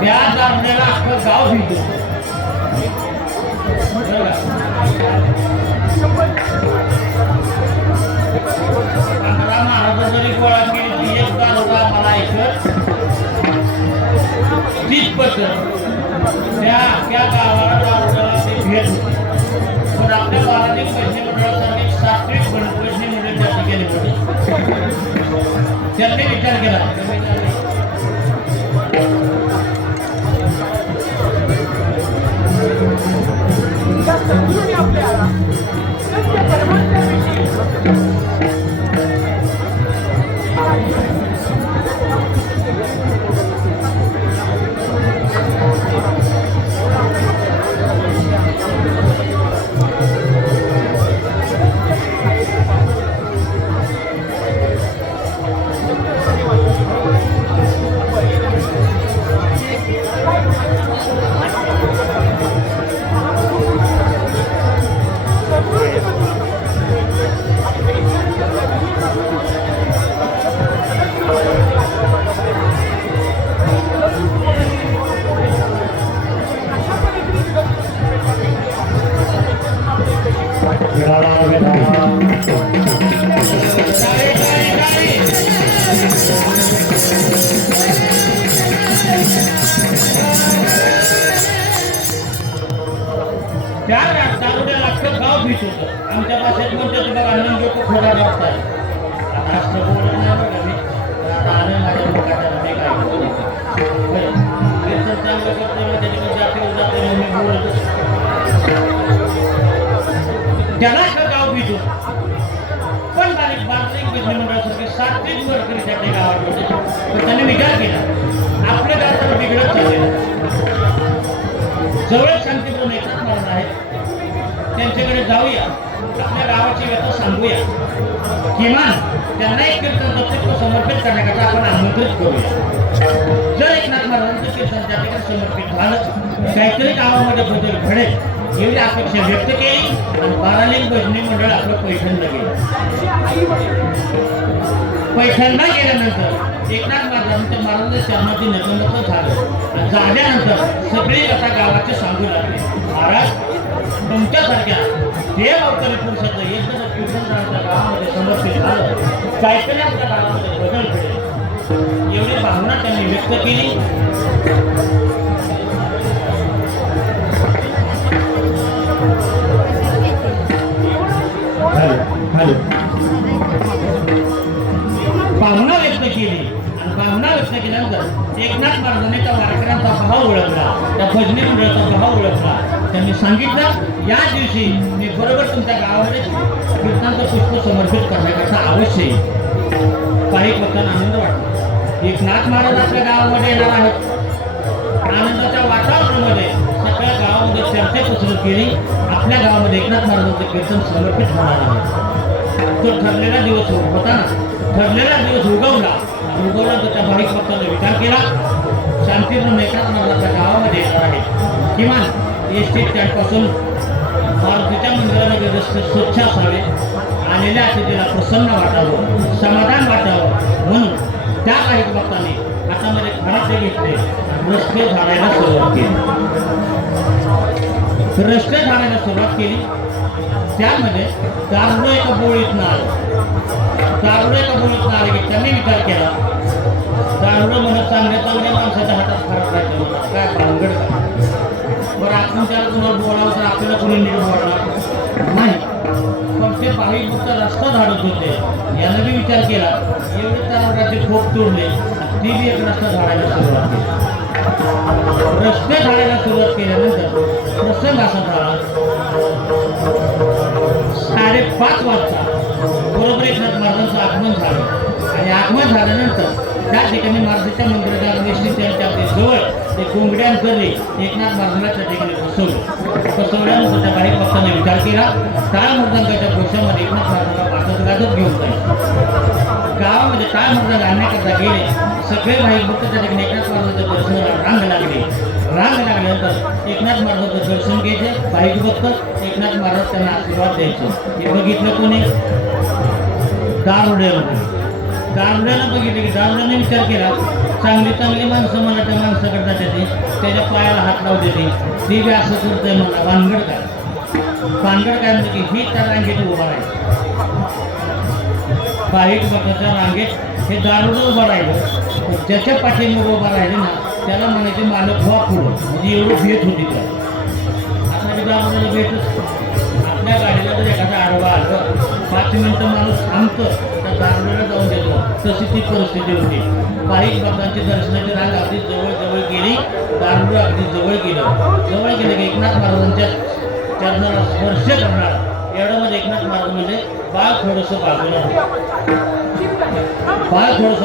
त्या गावड्याला अख्खं गाव भिजतो. महाराज जरी गोळा केली एक गावडा मला ऐकत तीच पद्धत त्या गावाला गावड्याला ते भेट होते. पण आपल्या बालाजी पैसे मंडळासारखे सात्विक गणपती मंडळ त्या ठिकाणी पडले. त्यांनी विचार केला आमच्या भाषेत म्हणते बघा नंगे तो खोडा बघताय. आता असं बोलत नाही बघा मी. आता आलं माझ्या मुखाच्या नाही काय चांगलं करतो त्याच्याकडे जाते मी बोलतो त्याला गाव भिजू. पण बारीक बारीक मंडळासारखे केलेला. जवळ शांतीपूर्ण एकच महाराज आहे, त्यांच्याकडे जाऊया, आपल्या गावाची व्यथा सांगूया, किमान त्यांना एक कीर्तन दत्तत्व समर्पित करण्याकरता आपण आमंत्रित करूया. जर एकनाथ महाराजांचं कीर्तन त्या ठिकाणी समर्पित झालं, काहीतरी गावामध्ये बदल घडेल एवढी अपेक्षा व्यक्त केली आणि बारालिंग भजनी मंडळ आपलं पैठणला गेलं. पैठणला गेल्यानंतर एकनाथ महाराजांच्या महाराजांच्या चरणाची नतमस्तक झालं आणि झाल्यानंतर सगळे आता गावाचे सांगू लागले, महाराज तुमच्यासारख्या देव अवतारी पुरुषाचं एकदम कीर्तन आमच्या गावामध्ये समर्पित झालं, काहीतरी आमच्या गावामध्ये बदल घडेल एवढी भावना त्यांनी व्यक्त केली. भावना व्यक्त केली आणि भावना व्यक्त केल्यानंतर एकनाथ महाराजांनी त्या वारकऱ्यांचा भाव ओळखला, त्या भजनी मंडळाचा भाव ओळखला. त्यांनी सांगितलं, या दिवशी मी बरोबर तुमच्या गावामध्ये कीर्तनाचं पुष्प समर्पित करण्याकरता अवश्य येईल. काही लोकांना आनंद वाटला, एकनाथ महाराज आपल्या गावामध्ये येणार आहेत. आनंदाच्या वातावरणामध्ये सगळ्या गावामध्ये चर्चा पसरत केली, आपल्या गावामध्ये एकनाथ महाराजांचं कीर्तन समर्पित होणार आहे. तो ठरलेला दिवस होता ना, ठरलेला दिवस उगवला तर त्या भाविक भक्तांनी विचार केला, शांतीपूर्ण एकनाथ महाराजांच्या गावामध्ये येणार आहे. किमान एसटी स्टँडपासून मारुतीच्या मंदिरामध्ये रस्ते स्वच्छ असावे, आलेल्या अतिथीला प्रसन्न वाटावं, समाधान वाटावं म्हणून त्या भाविक भक्तांनी हातामध्ये खराटे घेतले, रस्ते झाडायला सुरुवात केली. रस्ते झाडायला सुरुवात केली. त्यामध्ये दारुडं एका बोळीतनं आलं. दारुडं एका बोळीतनं आलं की त्यांनी विचार केला, दारुडं म्हणत चांगल्या माणसाच्या हातात खराब राहते, म्हणा काय भानगड का बरं, आपण त्याला कुणाला बोलावं तर आपल्याला कोणी नीट बोलणार नाही. पण ते भाविक फक्त रस्ता झाडत होते, यानं बी विचार केला, एवढे दारुड्याचे खोप तोडले, ती बी एक रस्ता झाडायला सुरुवात केली. रस्ते झाडायला सुरुवात केल्यानंतर प्रसंग असा झाला, 5:30 वाजता बरोबर एकनाथ महाराजांचं आगमन झालं आणि आगमन झाल्यानंतर त्या ठिकाणी महाराजांच्या मंदिराच्या वेशनी त्यांच्या जवळ ते कोंबड्यांकडे एकनाथ महाराजांना त्या ठिकाणी बसवल्यानंतर त्या काही भक्तांनी विचार केला, टाळ मृदंगाच्या गोष्टीमध्ये एकनाथ महाराजांना पाठवत गाजत घेऊन जाईल. गावामध्ये टाळ मृदंग आणण्याकरता गेले, सगळे भाई भक्त त्या ठिकाणी एकनाथ महाराजांच्या दर्शनाला रांग लागली. रांग लागल्यानंतर एकनाथ महाराजांचं दर्शन घ्यायचे, भाईक भक्त एकनाथ महाराज त्यांना आशीर्वाद द्यायचे. हे बघितलं कोणी? दारुड्यानं बघितलं की दारुड्याने विचार केला, चांगली माणसं मला त्या माणसाकडे जाते, त्याच्या पायाला हात लावू देते, ती बी असं करतंय मला, भानगड काय म्हणजे की ही त्या रांगेत उभा आहे. भाविक भक्ताच्या रांगेत हे दारुडं उभं राहिलं, ज्याच्या पाठीमागे उभा राहिले ना त्याला म्हणायचे मालक व्हा पुढं, म्हणजे एवढं भेट होती त्या. आता दारुड्याला भेटच, आपल्या गाडीला जर एखादा आडवा आलं 5 मिनिटं माणूस थांबतं, त्या दारुड्याला जाऊन देतो, तशी ती परिस्थिती होती. भाविक भक्तांची दर्शनाची रांग अगदी जवळ गेली, दारुडं अगदी जवळ गेलं की एकनाथ महाराजांच्या चरणाला स्पर्श करणार एवढं मध्ये एकनाथ महाराज म्हणजे बाळ थोडंसं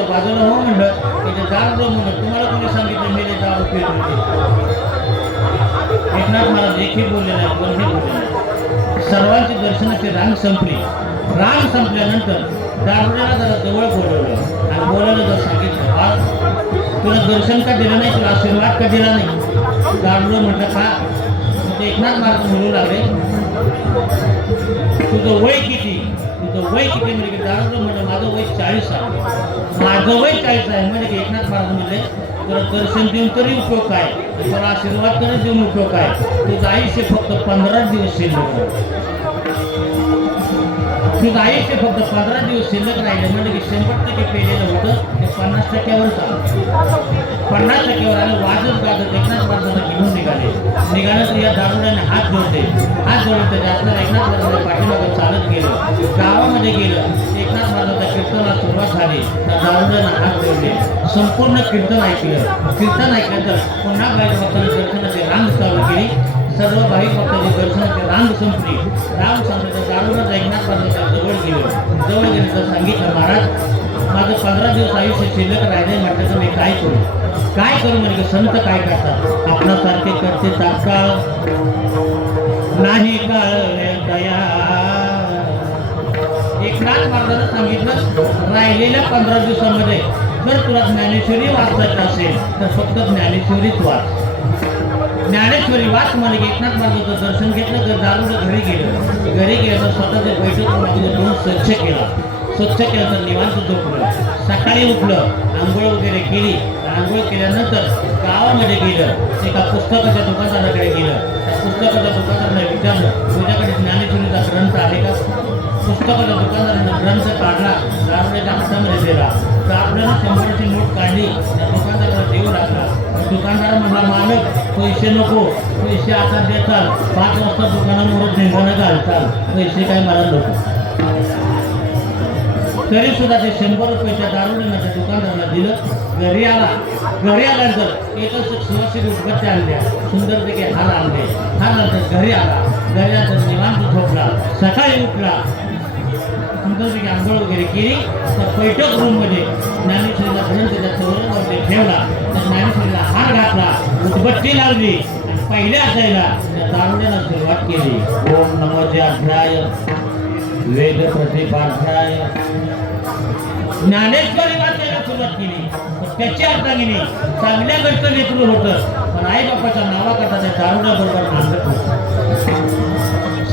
बाजूला हो म्हणलं की ते दारू म्हणत, तुम्हाला कोणी सांगितलं मी ते दारू पित होते? एकनाथ महाराज एकही बोलले नाही, कोणही बोलले नाही. सर्वांची दर्शनाची रांग संपली. रांग संपल्यानंतर दारुड्याला जरा जवळ बोलवलं आणि बोलायला जर सांगितलं, बा तुला दर्शन का दिलं नाही, तुला आशीर्वाद का दिला नाही? दारुडं म्हटलं का? म्हणजे एकनाथ महाराज म्हणू लागले, तुझं वय किती म्हणजे दारुडं म्हटलं माझं वय 40 आहे. माझं वय 40 आहे म्हणजे की एकनाथ महाराज म्हणले, तुला दर्शन देऊन तरी उपयोग काय, तुला आशीर्वाद तरी देऊन उपयोग काय, तुझं आयुष्य फक्त 15 दिवस शिल्लक तुझं आयुष्य फक्त 15 दिवस शिल्लक राहिलं म्हणजे की 100% पेलेलं होतं ते 50%वर झालं. 50%वर आलं. वाजत गाजत एकनाथ महाराजांना घेऊन निघाले तर या दारुड्याने हात जोडले त्याच्या आपल्याला एकनाथ महाराजांच्या पाठीमागं चालत गेलं, गावामध्ये गेलं, एकनाथ महाराजांच्या कीर्तनाला सुरुवात झाली. त्या दारुड्यानं हात जोडले, संपूर्ण कीर्तन ऐकल्यानंतर पुन्हा भाविक भक्तांनी दर्शनाची रांग चालू केली. सर्व भाविक भक्तांची दर्शनाची रांग संपली. रांग संपल्याच्या दारुड्याचा एकनाथ महाराजांच्या जवळ गेले तर सांगितलं, महाराज माझं 15 दिवस आयुष्य शिल्लक राहिले म्हटलं तर मी काय करू म्हणजे संत काय करतात आपल्यासारखे करते तात्काळ नाही काळ दया. एकनाथ महाराजांनी सांगितलं राहिलेल्या 15 दिवसामध्ये जर तुला ज्ञानेश्वरी वाचायचं असेल तर फक्त ज्ञानेश्वरीच वाच. ज्ञानेश्वरी वाच म्हणजे एकनाथ महाराजांचं दर्शन घेतलं तर दारूचं घरी गेलं तर स्वतःचं बैठक दोन स्वच्छ केलं तर निवांत झोपलं. सकाळी उठलं, आंघोळ वगैरे केली. आंघोळ केल्यानंतर गावामध्ये गेलं, एका पुस्तकाच्या दुकानदाराकडे गेलं. त्या पुस्तकाच्या दुकानदाराने विचारलं तुझ्याकडे ज्ञानेश्वरीचा ग्रंथ आहे का? पुस्तकाच्या दुकानदाराने ग्रंथ काढला, दारूच्या हातामध्ये दिला. तर आपल्याला 100ची नोट काढली, त्या दुकानदाराला देऊ लागला. दुकानदार म्हणला मालक पैसे नको, पैसे आता देताल 5 वाजता दुकानामोर ढेंगाणं घालताल, पैसे काय मला नको. तरी सुद्धा ते 100 रुपयाच्या दारूने त्या दुकानदाराला दिलं. घरी आल्यानंतर एकच सुरक्षित उदबत्त्या आणल्या, सुंदरपैकी हार आणले. घरी आल्यानंतर निवांत झोपला. सकाळी उठला, सुंदरपैकी आंघोळ वगैरे केली. तर बैठक रूममध्ये ज्ञानेश्वरीचा ग्रंथ त्या चौरंगावरती ठेवला. त्या ज्ञानेश्वरीला हार घातला, उदबत्ती लावली आणि पहिल्या अध्यायाला त्या दारुड्याला सुरुवात केली. ओम नमो अध्याय वेद प्रतिपाध्याय. ज्ञानेश्वरी वाचायला सुरुवात केली. त्याच्या अर्थाने चांगल्या घरचं लेकरू होतं, पण आई बापाच्या नावाकरता त्या दारुड्याबरोबर नांदत होतं.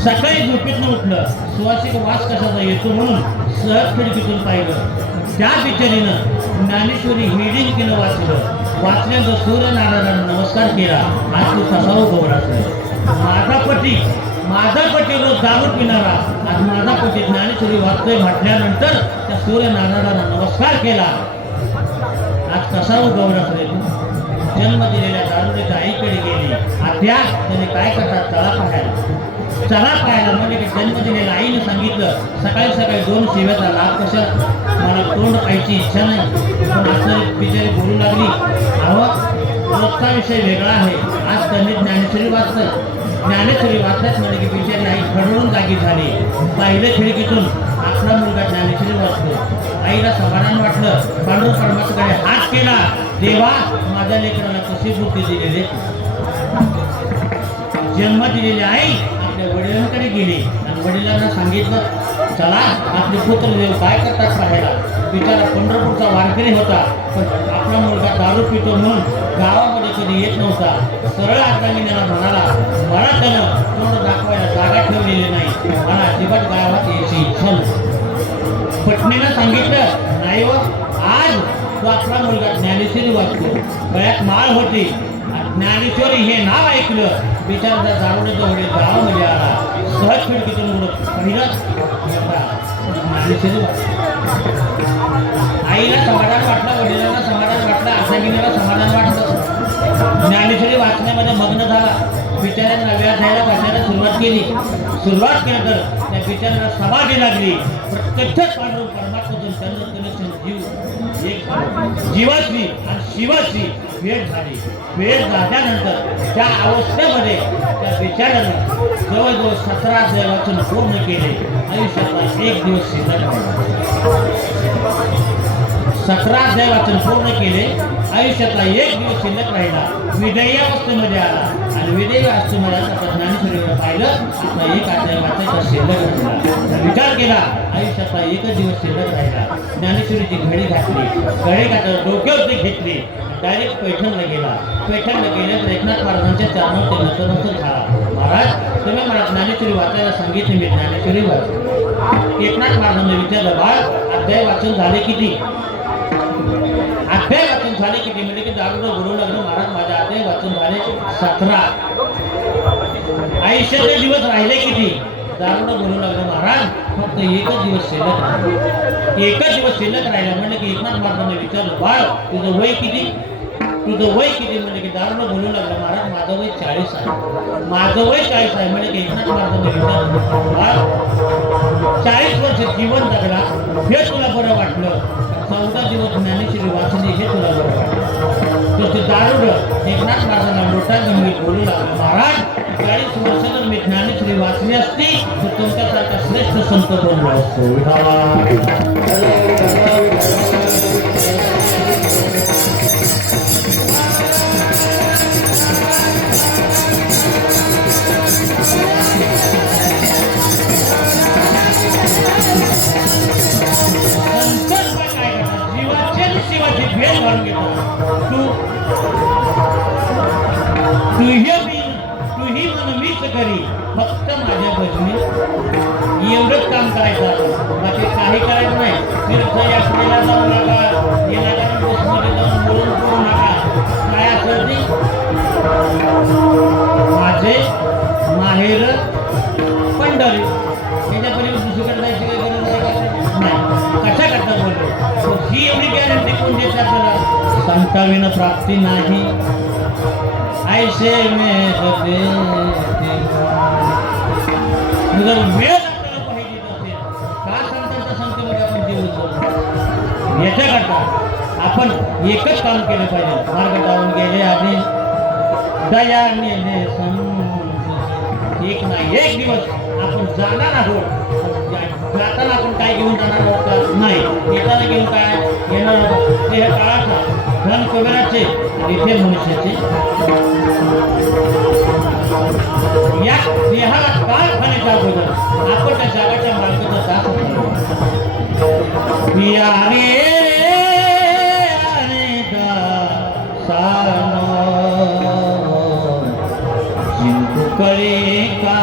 सकाळी झोपेतनं उठलं, सुवासिक वास कशाचा येतो म्हणून सहज खिडकीतून पाहिलं. त्या बिचारीनं ज्ञानेश्वरी हिडिंग केलं, वाचल्यानंतर सूर्यनारायणाला नमस्कार केला. आज तू कसा गौराचा माझा पती रोज दारू पिणारा, आज माझा पती ज्ञानेश्वरी वाचतोय म्हटल्यानंतर त्या सूर्यनारायणाला नमस्कार केला. आज कसा गौरव रे तू? जन्म दिलेल्या दारुड्याच्या आईकडे गेली. आत्या त्याने काय करतात चला पाहायला म्हणजे की जन्म दिलेल्या आईने सांगितलं सकाळी 2 शिव्याचा लाभ कशा, मला तोंड खायची इच्छा नाही. पण असं बिचारी बोलू लागली, अहो रोजचा विषय वेगळा आहे. आज त्यांनी ज्ञानेश्वरी वाचतात म्हणजे की बिचारी आई खडून जागी झाली. पाहिलं खिडकीतून आपला मुलगा ज्ञानेश्वरी वाचतो. आईला समाधान वाटलं. पांडुरंग परमात्म्याकडे हात केला, देवा माझ्या लेकराला कशी बुद्धी दिलेली. जन्म दिलेली आई आपल्या वडिलांकडे गेली आणि वडिलांना सांगितलं चला आपले पुत्रदेव काय करतात पाहायला. बिचारा पंढरपूरचा वारकरी होता, पण आपला मुलगा दारू पितो म्हणून गावामध्ये कधी येत नव्हता. सरळ आत्मागिन्याला म्हणाला मला त्यानं तोंड दाखवायला जागा ठेवलेली नाही, मला अजिबात गावात यायची इच्छा नाही. पत्नीनं सांगितलं नाही व आज तो आपला मुलगा ज्ञानेश्वरी वाचतो. गळ्यात माळ होती. ज्ञानेश्वरी हे नाव ऐकलं, बिचारा दारुड्याचा वडील गावामध्ये आला. सहज खिडकीतून उडत पहिलं ज्ञानेश्वरी वाचतो. आईला समाधान वाटलं, वडिलांना समाधान वाटलं, आसागिनीला समाधान वाटलं. ज्ञानेश्वरी वाचण्यामध्ये मग्न झाला. बिचाऱ्यांना नव्या अध्यायाला वाचायला सुरुवात केली तर त्या बिचाऱ्याला समाधी लागली. प्रत्यक्ष पांडुरंग परमात्म्यातून त्यांना कनेक्शन जीवाची आणि शिवाची भेट झाली. भेट झाल्यानंतर त्या अवस्थेमध्ये त्या बिचाऱ्यानं जवळजवळ 17 अध्याय वाचन पूर्ण केले. आयुष्यात 1 दिवस शिल्लक राहिला. 17 अध्याय वाचन पूर्ण केले. आयुष्यातला 1 दिवस शिल्लक राहिला. विदेही अवस्थेमध्ये आला आणि विदेही अवस्थेमध्ये आता ज्ञानेश्वरीकडे पाहिलं, आता 1 अध्याय वाचायचा शिल्लक राहिला. विचार केला, आयुष्यातला 1 दिवस शिल्लक राहिला. ज्ञानेश्वरीची घडी घातली, डोक्यावरती घेतली, डायरेक्ट पैठणला गेला. पैठणला गेले तर एकनाथ महाराजांच्या चरणावर ते नतमस्तक झाला. महाराज तुम्ही मला ज्ञानेश्वरी वाचायला सांगितले, मी ज्ञानेश्वरी वाचली. एकनाथ महाराजांनी विचारलं बाळ अध्याय वाचन झाले किती? अध्याय वाचन झाले किती म्हणजे की दारूला बोलू लागलं. महाराज माझ्या अध्याय वाचन झाले 17. आयुष्याचे दिवस राहिले किती? दारूला बोलू लागलं. महाराज फक्त 1 दिवस शिल्लक राहिला. 1 दिवस शिल्लक राहिला म्हणजे की एकनाथ महाराजांनी विचारलं बाळ तुझं वय किती? म्हणजे की दारूला बोलू लागलं. महाराज माझं वय 40 आहे. माझं वय 40 आहे म्हणजे की एकनाथ महाराजांनी विचारलं बाळ 40 वर्ष जीवन जगला हे तुला बरं वाटलं, 14 दिवस ज्ञानेश्वरी वाचली हे तुला बरं वाटलं. तर ते दारुड एकनाथ महाराजांना मोठा गंभीर बोलू लागला. महाराज 40 वर्ष जर मी ज्ञानेश्वरी वाचली असती तर तुमच्यासारखा श्रेष्ठ संत बनलो असतो. तूही मन मीच करी, फक्त माझ्या भजनी एवढंच काम करायचं आपण, बाकी काही करायचं नाही. तीर्थयात्रेला जाऊ नका, येणाऱ्या बसमध्ये जाऊन बोलून करू नका. काय असेल ते माझे माहेर पंढरी, त्याच्यापर्यंत दुसरीकडे जायची काही गरज नाही. कशा करता बोलतो ही एवढी गॅरंटी कोण देते आपल्याला? संताविन प्राप्ती नाही ऐसे में होते. जर वेळ आपल्याला पाहिजे असेल का संतांच्या संख्येमध्ये आपण जीव उचलतो? याच्याकरता आपण एकच काम केलं पाहिजे. मार्ग जाऊन गेले आणि दया नेले संत. एक नाही एक दिवस आपण जाणार आहोत. जाताना आपण काय घेऊन जाणार आहोत नाही, येताना घेऊन काय येणार आहोत ते ह्या काळाचा धन कुबेराचे इथे मनुष्याचे. या देहाला काळ खाण्याच्या अगोदर आपण त्या जगाच्या मार्गाचा दास होतो. कळे का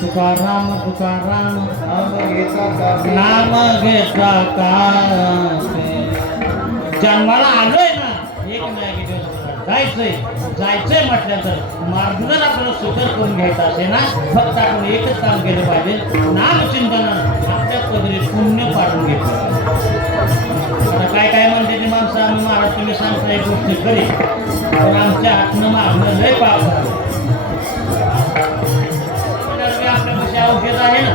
तुकाराम तुकाराम नाम घेता कासे. जन्माला आलोय ना, एक नाही जायचंय म्हटलं तर मार्गदर्शन आपल्याला सुकर करून घ्यायचं असेल ना, फक्त आपण एकच काम केलं पाहिजे, नामचिंतनानं आपल्या पदरी पुण्य पाडून घेतलं. आता काय काय म्हणते ते माणसं, आम्ही महाराज तुम्ही सांगता एक गोष्ट खरी, पण आमच्या हातनं मागणं लय पाप झालं. आपल्यापाशी औषध आहे ना,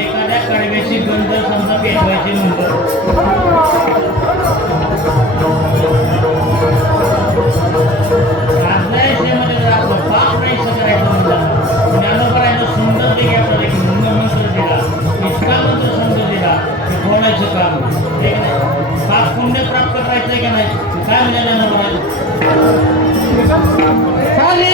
एखाद्या कडव्याची गंध समजा पेटवायची म्हणतो, मध्ये जर आपलं पाप नाही करायचं म्हणलं, ज्ञानोबरायनं सुंदर दिली आपल्याला एक मंत्र दिला, इतका मंत्र सुंदर दिला की बोलायचं काम हे का नाही. पाप पुण्य प्राप्त करायचं आहे का नाही, काय म्हणजे ज्ञानोबरायचं खाली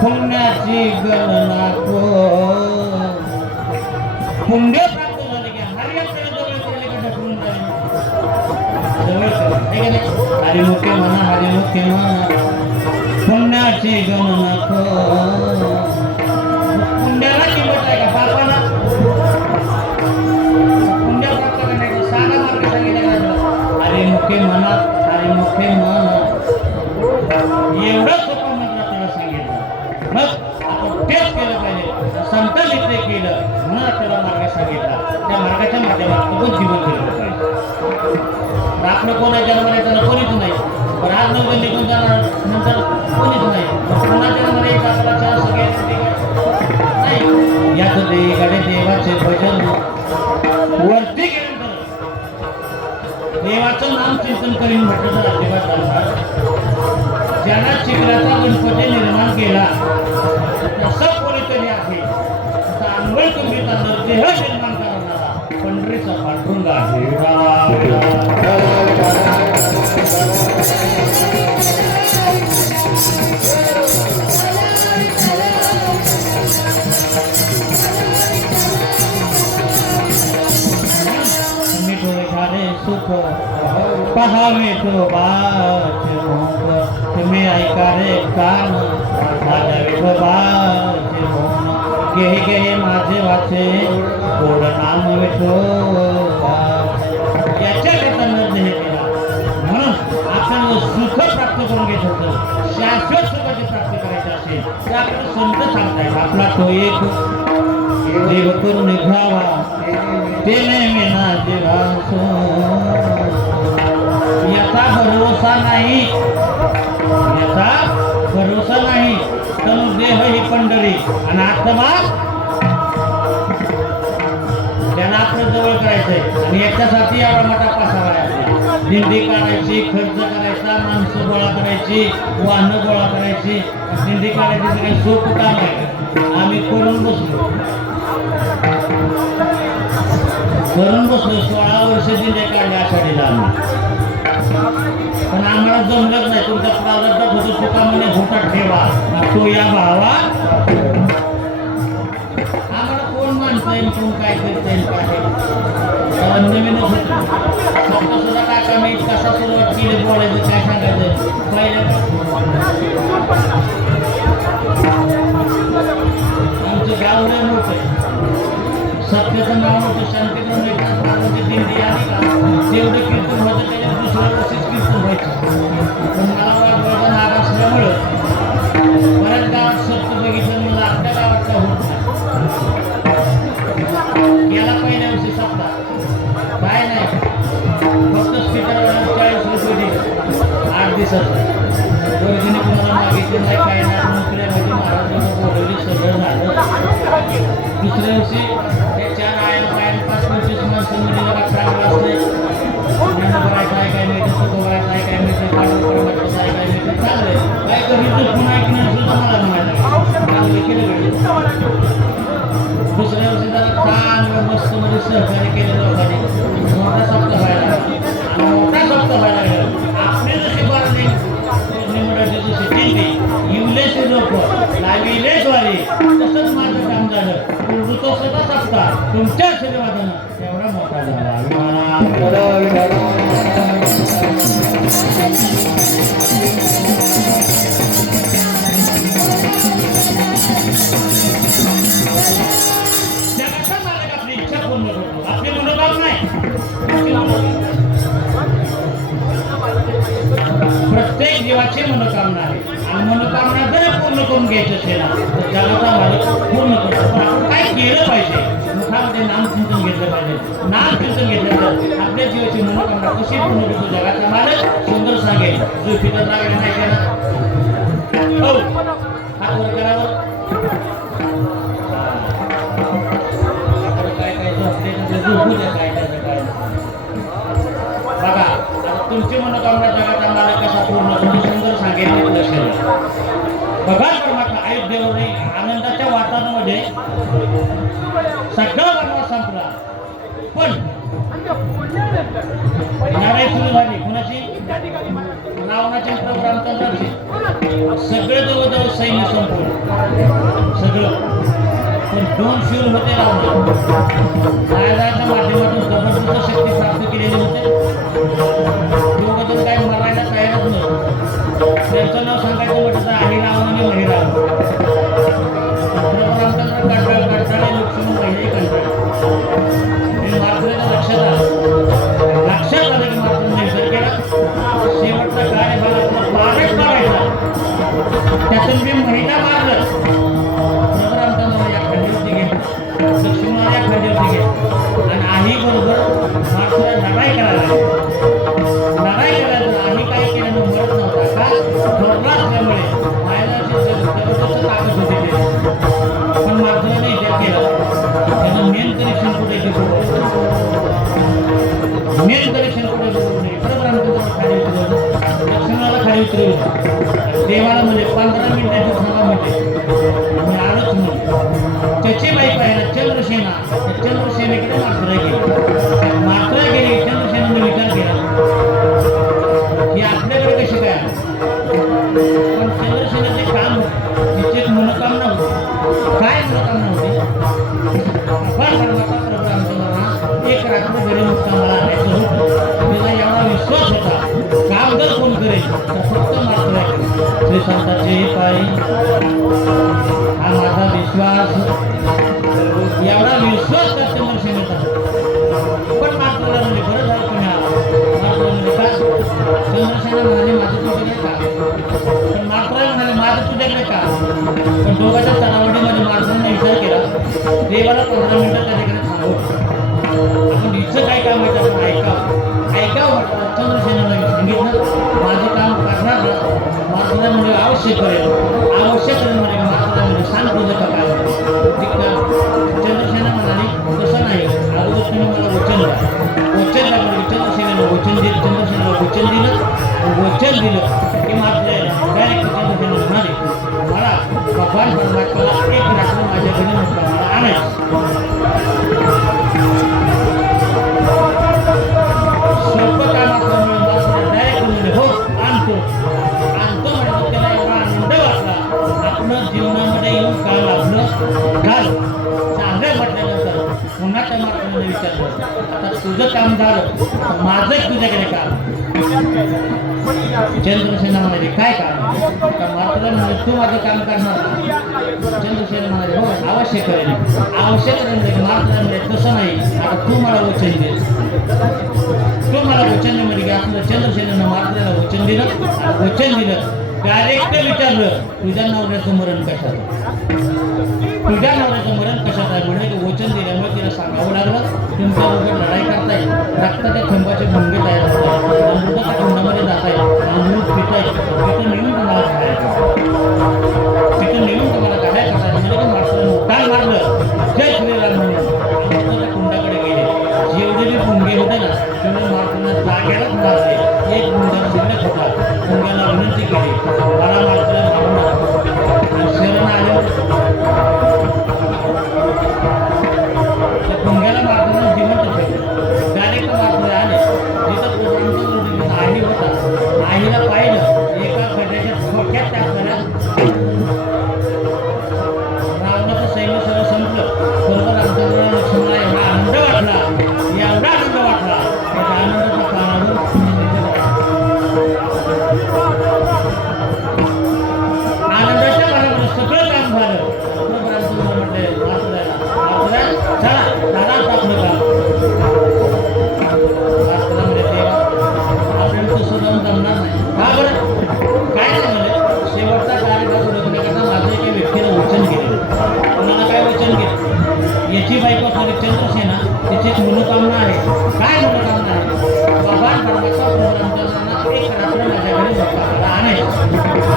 पुण्याची गणना पुण्य प्राप्त झाले की हरियाकडे जवळ केले का ढकलून जाईल जवळ केलं हरिमुखे म्हणा हरिमुखे म्हणा पुण्याची गणना पुण्याला किंमत आहे का पापाला पुण्य प्राप्त करण्याचा साधा मार्ग सांगितला हरिमुखे म्हणा हरिमुखे म्हणा एवढं सोपं मंत्र त्याला सांगितलं मग आपण तेच केलं पाहिजे संत मित्र केलं म्हणून आपल्याला मार्ग सांगितला त्या मार्गाच्या माध्यमातून जीवन केलं पाहिजे आपलं कोणा जन्माला त्याला कोणीच नाही पण आज नंतर निघून जाणार नंतर कोणीच नाही कोणा जन्माला एक आपला चार सगळे नाही याच देवाकडे देवाचे भजन वरती गेल्यानंतर देवाचं नाम चिंतन करीन म्हटलं तर अजिबात चालणार ज्यांना चिखलाचा गणपती निर्माण केला तसं कोणीतरी आहे तांबळ तुम्ही तांदळ देह निर्माण करणारा पंढरीचा पांडुरंग आहे सुख पहावे तो बाच मुख तुम्ही ऐका रे कान वाजावे तो बाच मुख गेहे गेहे माझे वाचे गोड नाम विठो याच्याकरता निर्णय केला म्हणून आपण सुख प्राप्त करून घेत होतं शाश्वत सुखाची प्राप्ती करायची असेल तर आपल्याला संत सांगतायत आपला तो एक देव करून निघावा तेने विना जीवासो याचा भरोसा नाही तर देह ही पंढरी आणि आत्मा त्यांना आपलं जवळ करायचंय आणि याच्यासाठी एवढा मोठा पासावा आहे दिंडी काढायची खर्च करायचा माणसं गोळा करायची वाहनं गोळा करायची दिंडी काढायची सगळे सोपं काम आहे आम्ही करून बसलो 16 वर्ष दिले काढले आषाढीला आम्ही पण आम्हाला जमलंच नाही तुमच्या प्रारब्धात होतो चुका म्हणे होता ठेवा तो या भावा आम्हाला कोण मानता येईल कोण काय करता येईल काय नवीनच होत सुद्धा काका मी कसा सुरुवात केली बोलायचं काय सांगायचं पहिल्या आमचं गाव लय मोठं सत्याचं नाव होतं शांतीप्रम एकनाथाची दिंडी आली का जेवढं कीर्तन होतं त्याच्या दुसऱ्या वर्षीच कीर्तन व्हायचं पण मला वाटलं नाग असल्यामुळं बऱ्याच गावात सत्य बघितलं मला आपल्या गावातला होत गेला पहिल्या वर्षी सप्ताह काय नाही फक्त स्पीकरवर 40 रुपये दिले 8 दिवसाचं वर्गणी कुणाला मागितलं नाही काय नाही नोकऱ्यामध्ये महाराजांना बोलवली सगळं झालं दुसऱ्या वर्षी त्या 4 आया बाहेर 5-25 माणसं मुलीला चांगलं असते करायचं आहे काय मिळतं सुखं करायचं आहे काय मिळतं पाठवण्याचं आहे काय मिळतं चांगलं आहे काय कधी तर पुन्हा ऐकण्यात सुद्धा मला म्हणायचं चांगलं केलं दुसऱ्या वर्षी जरा चांगलं मस्त मध्ये सहकार्य केलं लोकांनी मोठा सप्ताह व्हायला आणि मोठा सप्ताह व्हायला लागला आपले जसे बारणे निवडायचे जसे दिंडी इंग्लिश लोक लाविलेच वाले तसंच माझं काम झालं तो सगळा सप्ताह तुमच्या आशीर्वादानं एवढा मोठा झाला आपली इच्छा पूर्ण करतो आपली मनोभाव नाही प्रत्येक जीवाची मनोकामना आहे आणि मनोकामना जर पूर्ण करून घ्यायचं असेल तर जगाचा मालक पूर्ण करतो पण आपण काय केलं पाहिजे मुखामध्ये नामचिंतन घेतलं पाहिजे नामचिंतन घेतलं तर आपल्या जीवाची मनोकामना कशी पूर्ण करतो जगाचा मालक सुंदर सांगेल जो फिरत लागेल नाही केला हो हात वर करावं काय काय झोपले काय काय बघा तुमची मनोकामना जगाचा मालक कसा पूर्ण करतो सुंदर सांगेल लक्षात भगवान परमात्मा अयोध्येवर आनंदाच्या वातावरणामध्ये सगळा वनवास संपला पण लढाई सुरू झाली कुणाची रावणाची प्रभू रामचंद्राची सगळं जवळजवळ सैन्य संपवलं सगळं. पण 2 शूर होते रावण महाराजांच्या माध्यमातून जबरदस्त शक्ती प्राप्त केलेले होते. दोघं जण काय मरायला तयारच नव्हतं. त्यांचं नाव सांगायचं म्हटलं तर अहिरावण आणि महिरावण. रामचंद्र कंटाळे लक्ष्मण पहिले कंटाळे मार्गरेला लक्षात आलं की मात्र निर्धार केला शेवटचा कार्यभाग आपला पारच करायचा. त्यातून मी महिना मारलं. रामचंद्र या खंडीवरती घेतलं, लक्ष्मण या खंडीवरती घेतलं आणि आही बरोबर मात्र लढाई करायला आम्ही काय केलं मरत नव्हता का ठरला असल्यामुळे मायलाची जबरदस्त ताकद होती ते. पण मार्गराने विचार केला त्याचं मेन कनेक्शन कुठे मेन कनेक्शन कुठे परत रामचंद्र खाली उतरवलं, लक्ष्मणाला खाली उतरवलं. देवाला म्हणजे 15 मिनिटाची थांबा म्हणजे मी आलोच म्हणजे त्याची बाईक आहे ना चंद्रसेना, चंद्रसेनेकडे मात्र गेली. चंद्रसेनेने विचार केला की आपल्याकडे कशी काय, पण चंद्रसेनेचे काम तिची एक मनोकामना होती. काय मनोकामना होती? एक रात्र घरी नुसता मला आणायचं होतं. त्याचा एवढा विश्वास होता काम जर कोण करेल तर फक्त मात्र श्री संतांचे पायी हा माझा विश्वास. एवढा विश्वास त्या चंद्रसेनेचा. पण मात्र म्हणजे बरं झालं तुम्ही आला. मात्र म्हणजे का चंद्रसेना म्हणाले माझं तुझ्याकडे का, पण मात्र म्हणाले माझं तुझ्याकडे का. पण दोघांच्या चढावडीमध्ये माणसांनी विचार केला देवाला 15 मिनिटं त्याच्याकडे थांबवलं. आपण हिचं काय काम आहे आपण ऐकावं म्हटलं. चंद्रसेनाला सांगितलं माझं काम करणार मात्र म्हणजे आवश्यक करेल म्हणजे मात्र सांग तुझं का काय. चंद्रसेना म्हणाली तसं नाही, अगोदर तुम्ही मला वचन द्या म्हणजे चंद्रसेनेला वचन दिलं. चंद्रसेनेला वचन दिलं की मात्र डायरेक्ट चंद्रसेना म्हणाले मला भगवान परमात्म्याला एक रात्र माझ्या घरी नसता मला आणायचं. सोपं कामाप्रमाणे मात्र डायरेक्ट म्हणजे हो आणतो म्हणजे त्याला एवढा आनंद वाटला. आपलं जीवनामध्ये येऊन काल आपलं झालं चांगलं म्हटल्यानंतर पुन्हा त्या मात्राने विचारलं आता तुझं काम झालं माझं तुझ्याकडे काम. चंद्रसेना म्हणाले काय काम? मात्र म्हणजे तू माझं काम करणार. चंद्रसेना म्हणाले हो अवश्य करेल मात्र म्हणजे तसं नाही आता तू मला वचन दे. तू मला वचन दे म्हणजे आपलं चंद्रसेनेनं मात्राला वचन दिलं डायरेक्ट विचारलं तुझ्या नवऱ्याचं मरण कशात आहे म्हणजे वचन दिल्यामुळे तिला सांगावं लागलं तुमच्या वगैरे लढाई करताय रक्ताच्या थंबाचे भंगे तयार होतात अमृताच्या कुंडामध्ये जात आहे अमृत पिताय तिथं नेऊन तुम्हाला काढाय करतात म्हणजे माणसाला काय मारलं जय श्रीराम म्हणून अमृताच्या कुंडाकडे गेले. जेवढे बी भुंगे होते ना तेवढे माणसांना जाग्यालाच मारले. एक गुंडा शिल्लक होता. गुंड्याला विनंती केली मला माणसाला मारून शरण आले. गुंग्याला मारताना जिवंत ठेवलं डायरेक्ट मारले आले जिथं आई होता. आईला पाहिलं एका खड्याच्या थोडक्यात टाकताना रावणाचं सैन्य सगळं संपलं. बरोबर रामचंद्र लक्ष्मणाला एवढा आनंद वाटला त्या आनंदाच्या काळावर आनंदाच्या काळावर सगळं काम झालं. रामचंद्र म्हटले चला दादा आपलं काम म्हणजे देवा आपल्याला तो सुद्धा जमणार नाही का बरं काय नाही म्हणजे शेवटचा कार्यक्रम रोखण्याकरता माझं एका व्यक्तीला वचन केलं. कोणाला काय वचन केलं याची बायको असणारी चंद्रसेना त्याची एक मनोकामना आहे. काय मनोकामना आहे? भगवान परमात्मा रामचंद्रांना एक रात्र माझ्या घरी झोपायला आणायचं.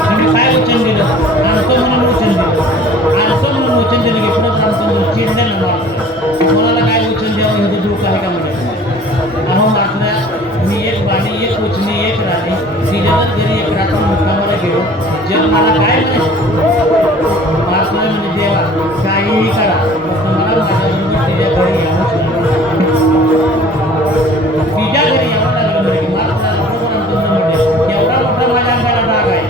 तुम्ही काय वचन दिलं? आणतो म्हणून वचन दिलं की परत रामचंद्र चिडले ना मारतो कोणाला काय वचन द्यावं हे दुःख आहे का म्हणायचं. अहो मात्र मी एक बाणी एक वचनी एक राणी तिच्यावर घरी एक रात्र मुक्कामाला गेलो जग मला काय म्हणायचं मात्र म्हणजे देवा काहीही करा फक्त मला माझ्याबरोबर तिच्या घरी यावंच तिच्या घरी यावं लागलं म्हणजे मात्र बरोबर रामचंद्र म्हणजे एवढा मोठा माझ्या अंगाला डाग आहे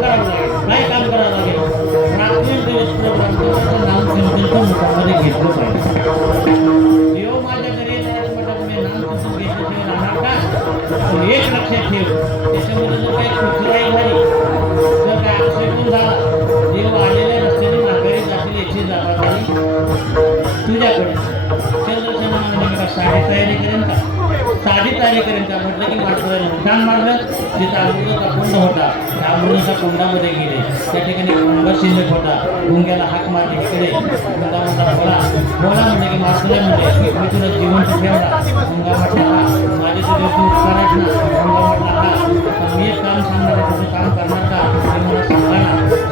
करावं लागेल. काय काम करावं लागेल? रात्रंदिवस प्रभुरामचंद्राचं नामचिंतन मुखामध्ये घेतलं पाहिजे. देव माझ्या घरी येणाऱ्या मठात मी नामचिंतन घेतल्याशिवाय राहणार का? पण एक लक्षात ठेव, त्याच्यामध्ये जर काही कुचराई झाली, जर काय अपशकुन झाला, देव आलेल्या रस्त्याने माघारी जातील याची जबाबदारी तुझ्याकडे. चंद्रसेना म्हणाले, का साडी तयारी करेन का? साधी तयारी करेन का? म्हटलं की मात्र उठाण मारलं. जिथं अमृताचा कुंड होता त्या अमृताच्या कुंडामध्ये गेले. त्या ठिकाणी कुंड शिल्लक होता. गुंग्याला हाक मारली, इकडे गुंगा म्हणला बोला बोला. म्हणजे की मारतोय म्हणजे मी तुला जिवंत ठेवला. गुंगा म्हटला हा माझे तुझे तू उपकार आहेत ना. गुंगा म्हटला हा पण मी एक काम सांगणार आहे, तुझं काम करणार का ते मला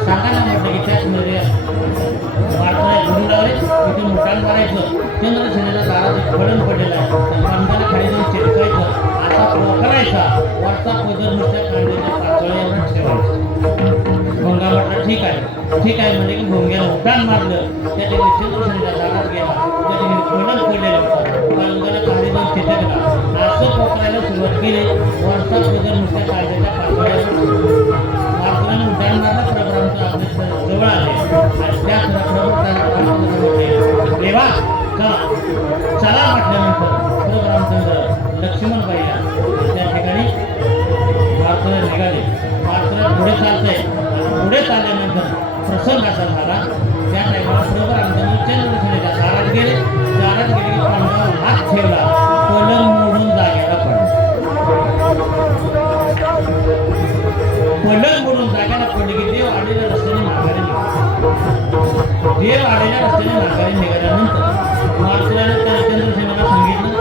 सांगा ना. म्हटलं की त्याच मध्ये मारतोय गुरु लावले तिथून उठाण मारायचं. चंद्रसेनेला दारात फळण पडलेला आहे. त्या कांद्याला खाली जाऊन चिटकायचं, असा पोखरायचा, वरचा पदर नुसत्या कांद्याच्या पाचोळ्यावर ठेवायचा. भोंगा म्हटलं ठीक आहे म्हणजे की भोंग्याला उठाण मारलं. त्या ठिकाणी चंद्रसेनेच्या दारात गेला. त्या ठिकाणी फळण पडलेलं होतं. कांद्याला खाली जाऊन चिटकला, असं पोखरायला सुरुवात केली. वरचा पदर नुसत्या कांद्याच्या पाचोळ्यावर मारताना उठाण मारलं. प्रभुरामचं आपल्या जवळ आले आणि त्या देवा चला म्हटल्यानंतर प्रभुरामचंद्र लक्ष्मण बाईला त्या ठिकाणी मारतोय निघाले. मारतोय पुढे चालतंय आणि पुढे चालल्यानंतर प्रसंग असा झाला. त्या टायमाला प्रभुरामचंद्र चंद्रसेनेच्या दारात गेले. दारात गेले की पांडवावर हात ठेवला. पलंग मोडून जागेला पडला. पलंग मोडून जागेला पडले की देव आलेल्या रस्त्याने माघारी निघाला. देव आलेल्या रस्त्याने माघारी निघाल्यानंतर मारतुराने त्या चंद्रसेनेला सांगितलं,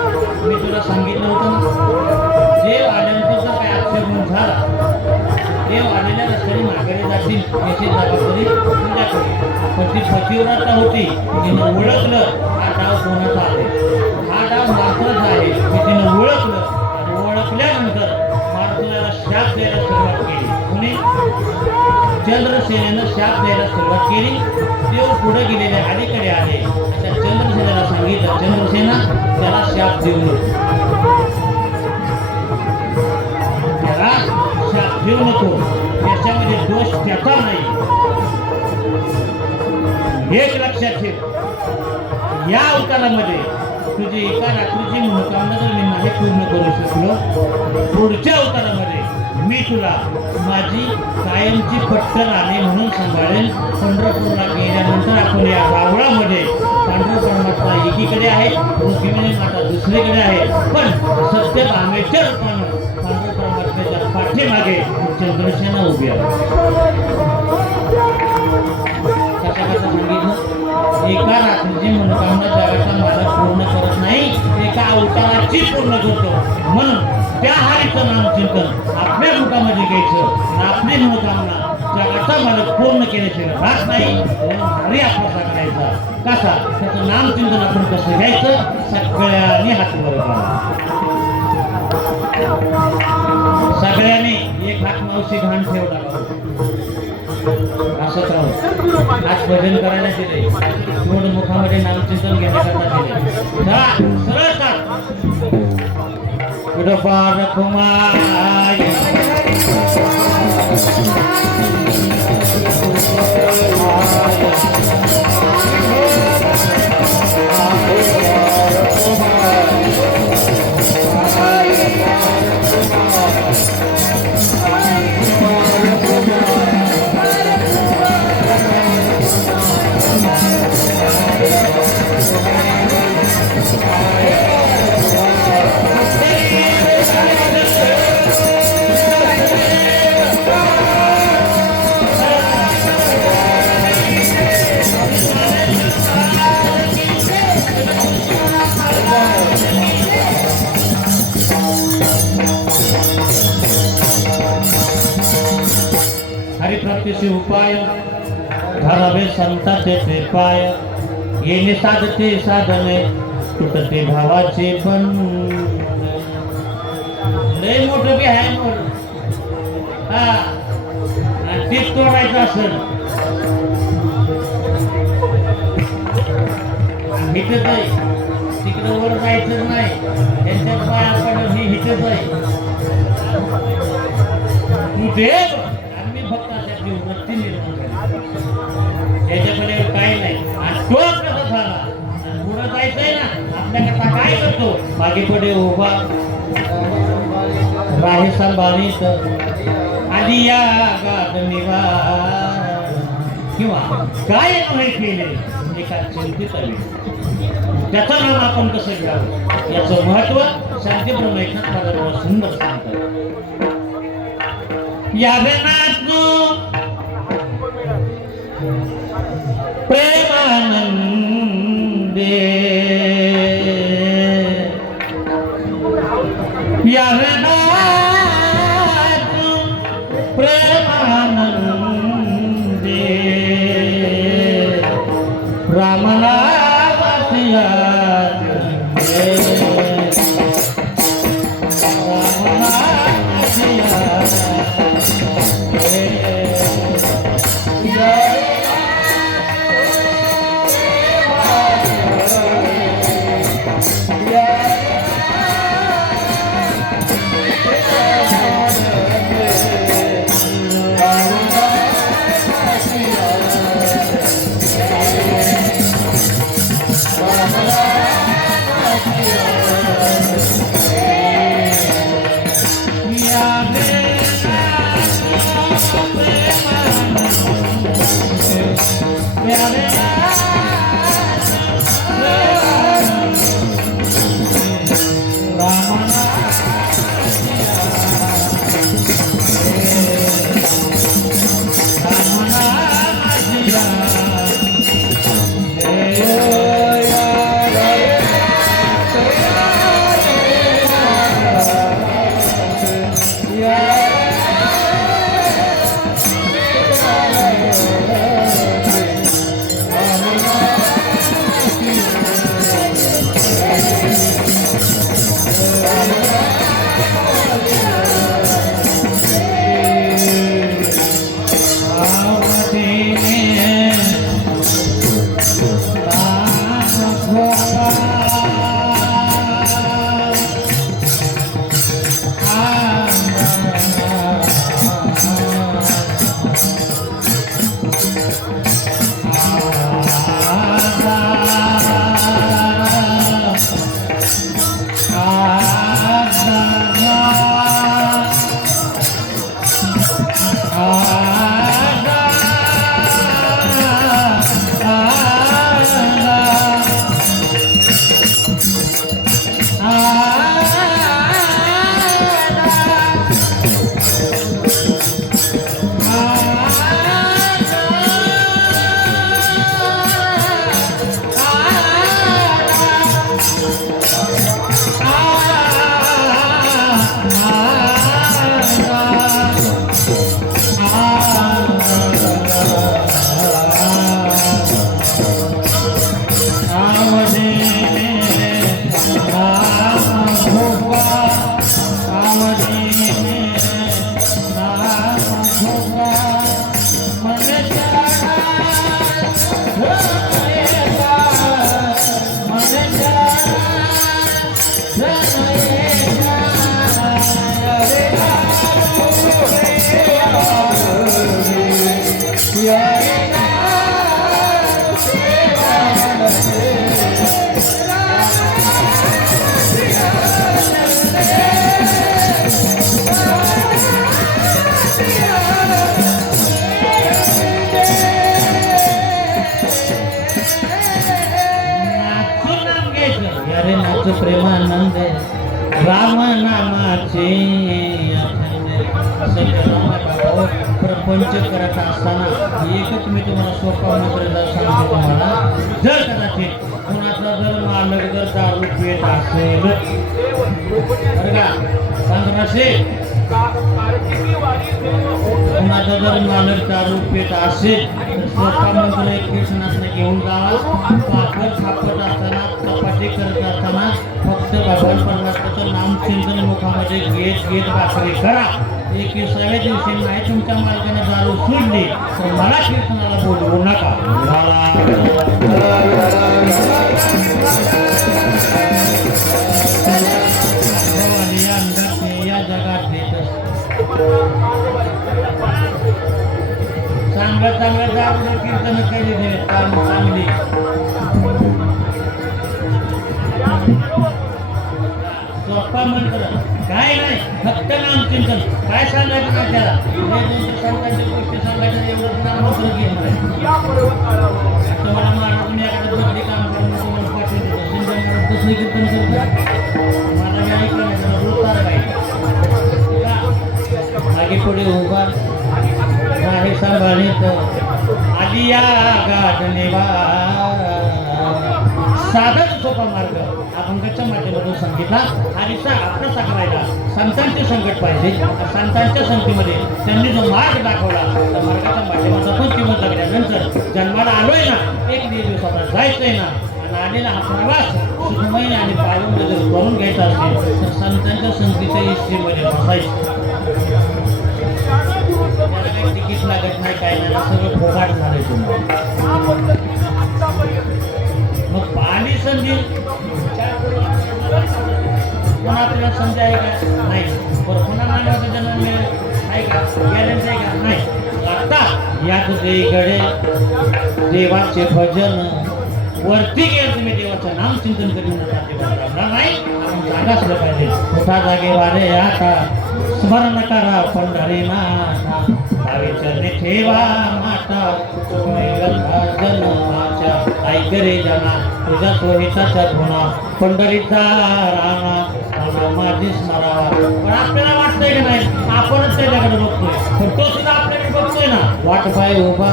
मी तुला सांगितलं होतं ना, देव आल्यानंतर जर काय अपशकुन झाला, देव आलेल्या रस्त्याने माघारी जातील याची जबाबदारी तुझ्याकडे. पण ती पतिव्रता होती, तिने ओळखलं हा डाव कोणाचा आहे, हा डाव मारतुराचा आहे. तिने ओळखलं आणि ओळखल्यानंतर मारतुराला शाप द्यायला सुरुवात केली. कोणी? चंद्रसेनेनं शाप द्यायला सुरुवात केली. देव पुढे गेलेले अलीकडे आले. त्या चंद्रसेनेला सांगितलं, चंद्रसेना त्याला शाप देऊ नको, त्याला शाप देऊ नको, त्याच्यामध्ये दोष त्याचा नाही. एक लक्षात ठेव, या अवतारामध्ये तुझी एका रात्रीची मनोकामना जर मी नाही पूर्ण करू शकलो, पुढच्या अवतारामध्ये मी तुला माझी कायमची पट्टन आणे म्हणून सांभाळेल. पंढरपूरला गेल्यानंतर आपण या गावळामध्ये पांडुरंग परमात्मा एकीकडे आहे, रुक्मिणी माता दुसरीकडे आहे. पण सत्यभामेच्या रूपानं पांडुरंग परमात्म्याच्या पाठीमागे चंद्रसेना उभी आहे. कशा सांगितलं? एका रात्रीची मनोकामना जगाचा मालक पूर्ण करत नाही, एका अवताराची पूर्ण करतो. म्हणून त्या हरीचं नामचिंतन आपल्या मुखामध्ये घ्यायचं. आपली मनोकामना जगाचा मालक पूर्ण केल्याशिवाय राहत नाही. म्हणून हरी आपला करायचा कसा, त्याचं नामचिंतन आपण कसं घ्यायचं, सगळ्यांनी हात वर करा. सगळ्यांनी एक हात मावशी घाण ठेवला असंच राहून आज भजन करायला दिले, थोडं मुखामध्ये नामचिंतन घेण्याकरता दिले. सरळ पार कुमार हरिप्राप्तीचे उपाय घालावे संताचे ते पाय. येणे साधते साधने तुटते भावाचे पण. लय मोठं बी आहे मोठ हा, आणि ते तोडायचं असेल हिथच आहे, तिकडे वर जायचं नाही. त्यांच्यात पाया पडलं ही हिथच आहे. कुठे आम्ही फक्त माझी वृत्ती निर्माण झाली. याच्याकडे काही नाही आणि तो कसा झाला आणि पुढं जायचंय ना आपल्याकरता काय करतो मागे पुढे उभा राही सांभाळीत आधी या गात निवार किंवा काय नाही केले एका चिंतित आले त्याचं नाव आपण कसं घ्यावं याचं महत्व शांती ब्रह्मैखात मला सुंदर सांगतात. यावे नाचू प्रेमानंदे यावे नाचू प्रेमानंदे रामना प्रेमानंद राम नामाचे प्रपंच करत असताना एकच मी तुम्हाला सोपा मंत्र सांगतो तुम्हाला जर कदाचित कुणाचा जर मालक जर दारू पित असेल बरं का सांगतो असेल कुणाचा जर मालक दारू पित असेल तर सोपा मंत्र एक कीर्तनातनं घेऊन जावा पाकट खापत असताना चपाती करत असताना फक्त भगवान परमात्म्याचं नाम चिंतन मुखामध्ये घेत भाकरी करा. 21व्या दिवशी नाही तुमच्या मालकाने दारू सोडली तर मला कीर्तनाला बोलवू नका. या जगात चांगलं चांगलं दारू कीर्तन केले काम चांगली सोपा मंत्र काय नाही फक्त नामचिंतन काय सांगायचं नाही त्याला सांगायच्या गोष्टी सांगायच्या एवढं नामचिंतन घेणार आता मला महाराज तुम्ही एखादं दुसरी काम करून तुम्हाला पाठवून देतो सिंधन दुसरी कीर्तन करतो मला काय ऐकलं रोजगार काय मागे पुढे उभा आहे सांभाळीत आधी या गाठणेवा साधाच सोपा मार्ग अभंगाच्या माध्यमातून सांगितला हरीचा अभ्यास करायला संतांचे संकट पाहिजे संतांच्या संगतीमध्ये त्यांनी जो मार्ग दाखवला त्या मार्गाच्या माध्यमातून किंमत लागल्यानंतर जन्माला आलोय ना एक दिवसाला जायचंय ना आणि आलेला हा प्रवास सुखमय आणि पाळून जर करून घ्यायचा असेल तर संतांच्या संगतीच्या इष्टीमध्ये बसायचं तिकीट लागत नाही काय नाही सगळं फोकाट झालंय तुम्हाला मग पाणी संधी पुन्हा आपल्याला संधी आहे का नाही पण पुन्हा मानवाचा जन्म मिळेल आहे का गॅरंटी आहे का नाही आता यात देकडे देवाचे भजन वरती गेलं तुम्ही देवाचं नाम चिंतन करून नाही आपण जागा असलं पाहिजे मोठा जागे वारे आता स्मरण करा पंढरीनाथा भावी चरणी ठेवा माता जन्माच्या ऐक रे जना तुझ्या सोहिताच्या गुणा पंढरीचा राणा माझी स्मरावा पण आपल्याला वाटतंय की नाही आपणच त्याच्याकडे बघतोय पण तो सुद्धा आपल्याकडे बघतोय ना वाट पाय उभा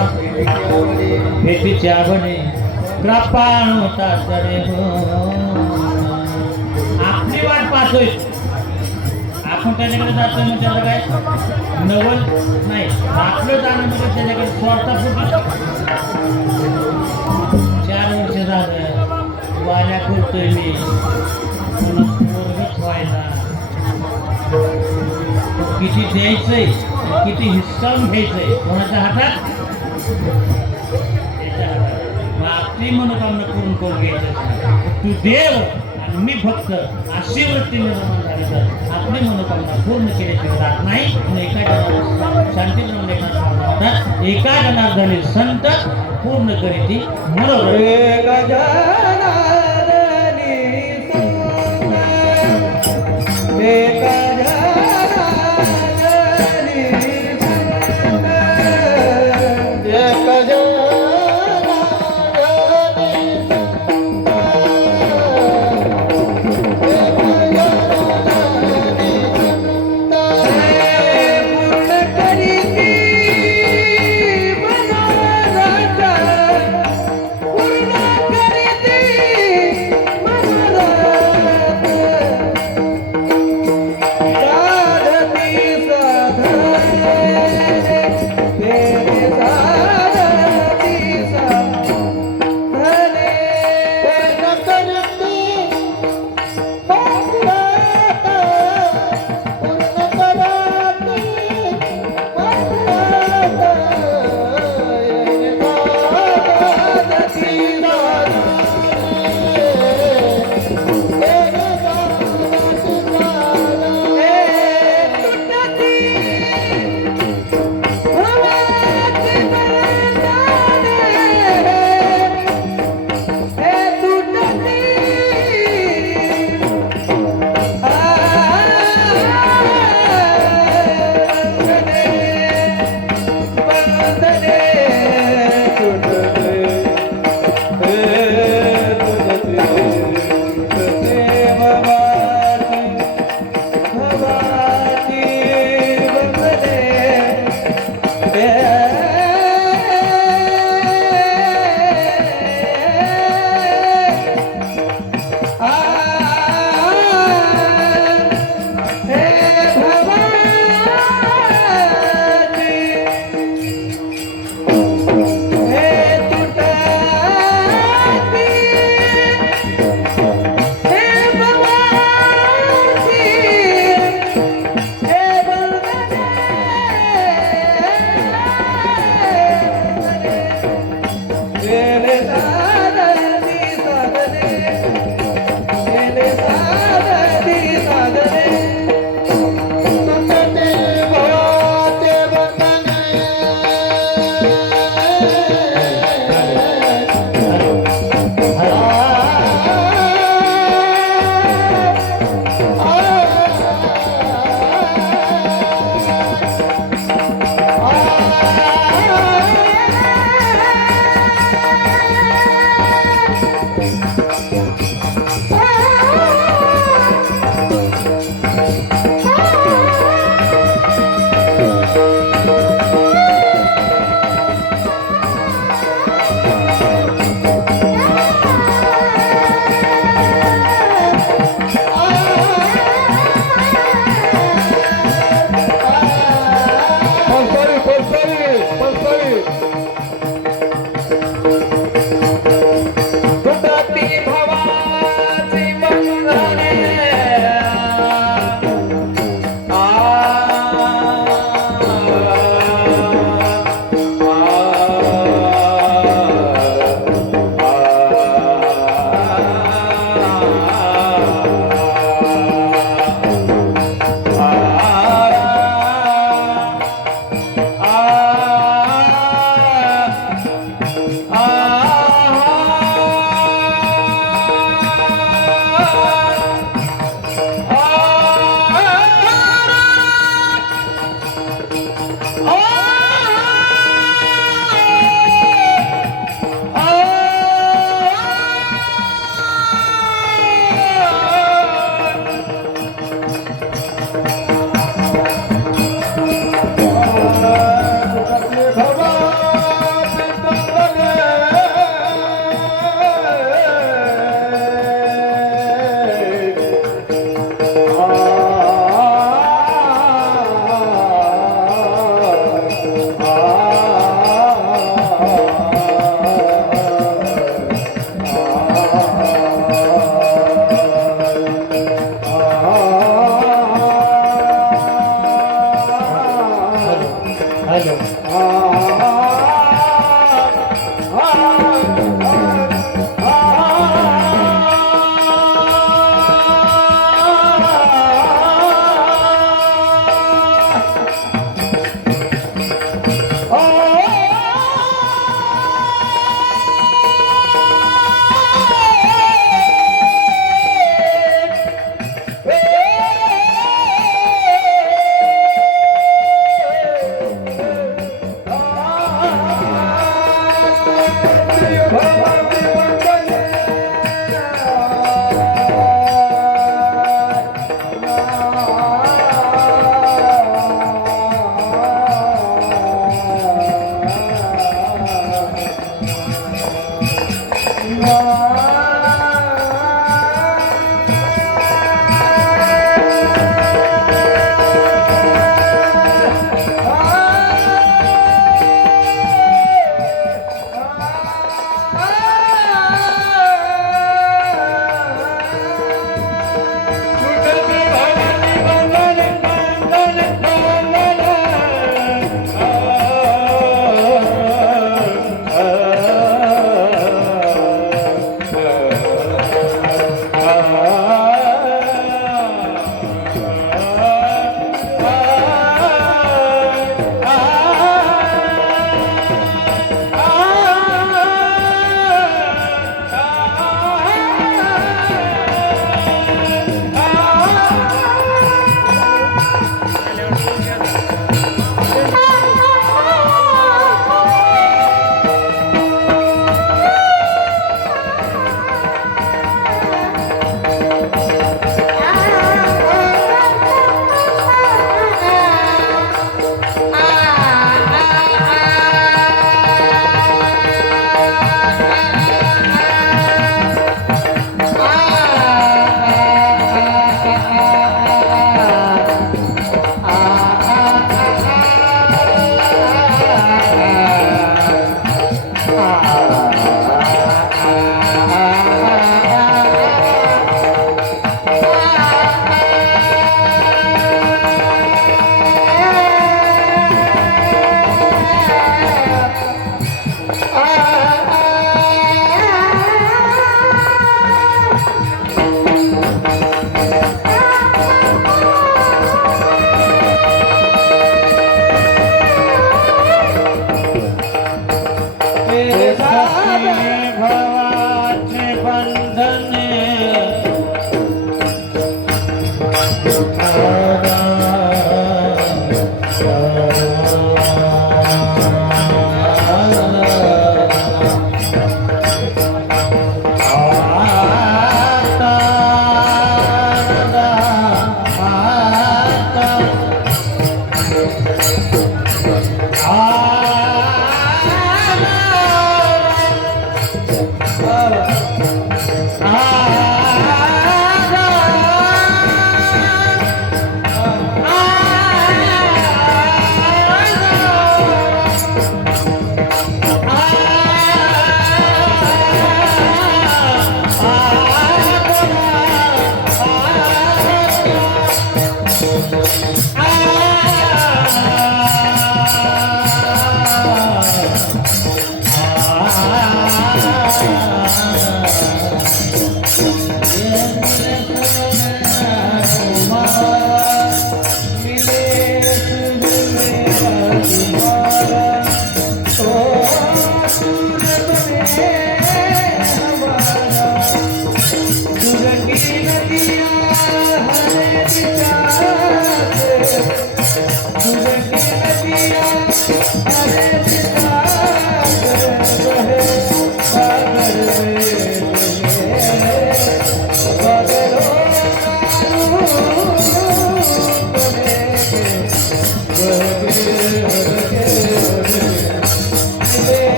भेटीच्या बने कृपाण होता आपली वाट पाहतोय आपण त्याच्याकडे जातोय मग त्याचं काय नवल नाही आपलं जाणं म्हणजे त्याच्याकडे स्वार्थापूर्वी 4 वर्ष झालं वाऱ्या करतोय मी पोरगच व्हायला किती द्यायचंय किती हिसकावून घ्यायचंय कोणाच्या हातात त्याच्या हातात मग आपली मनोकामना करून घ्यायचं तू देव आणि मी भक्त अशी वृत्ती निर्माण झाली तर आपली मनोकामना पूर्ण केल्याची राहत नाही आणि शांती ब्रह्मलेखनात एका जनार्दनी संत पूर्ण करीती बरोबर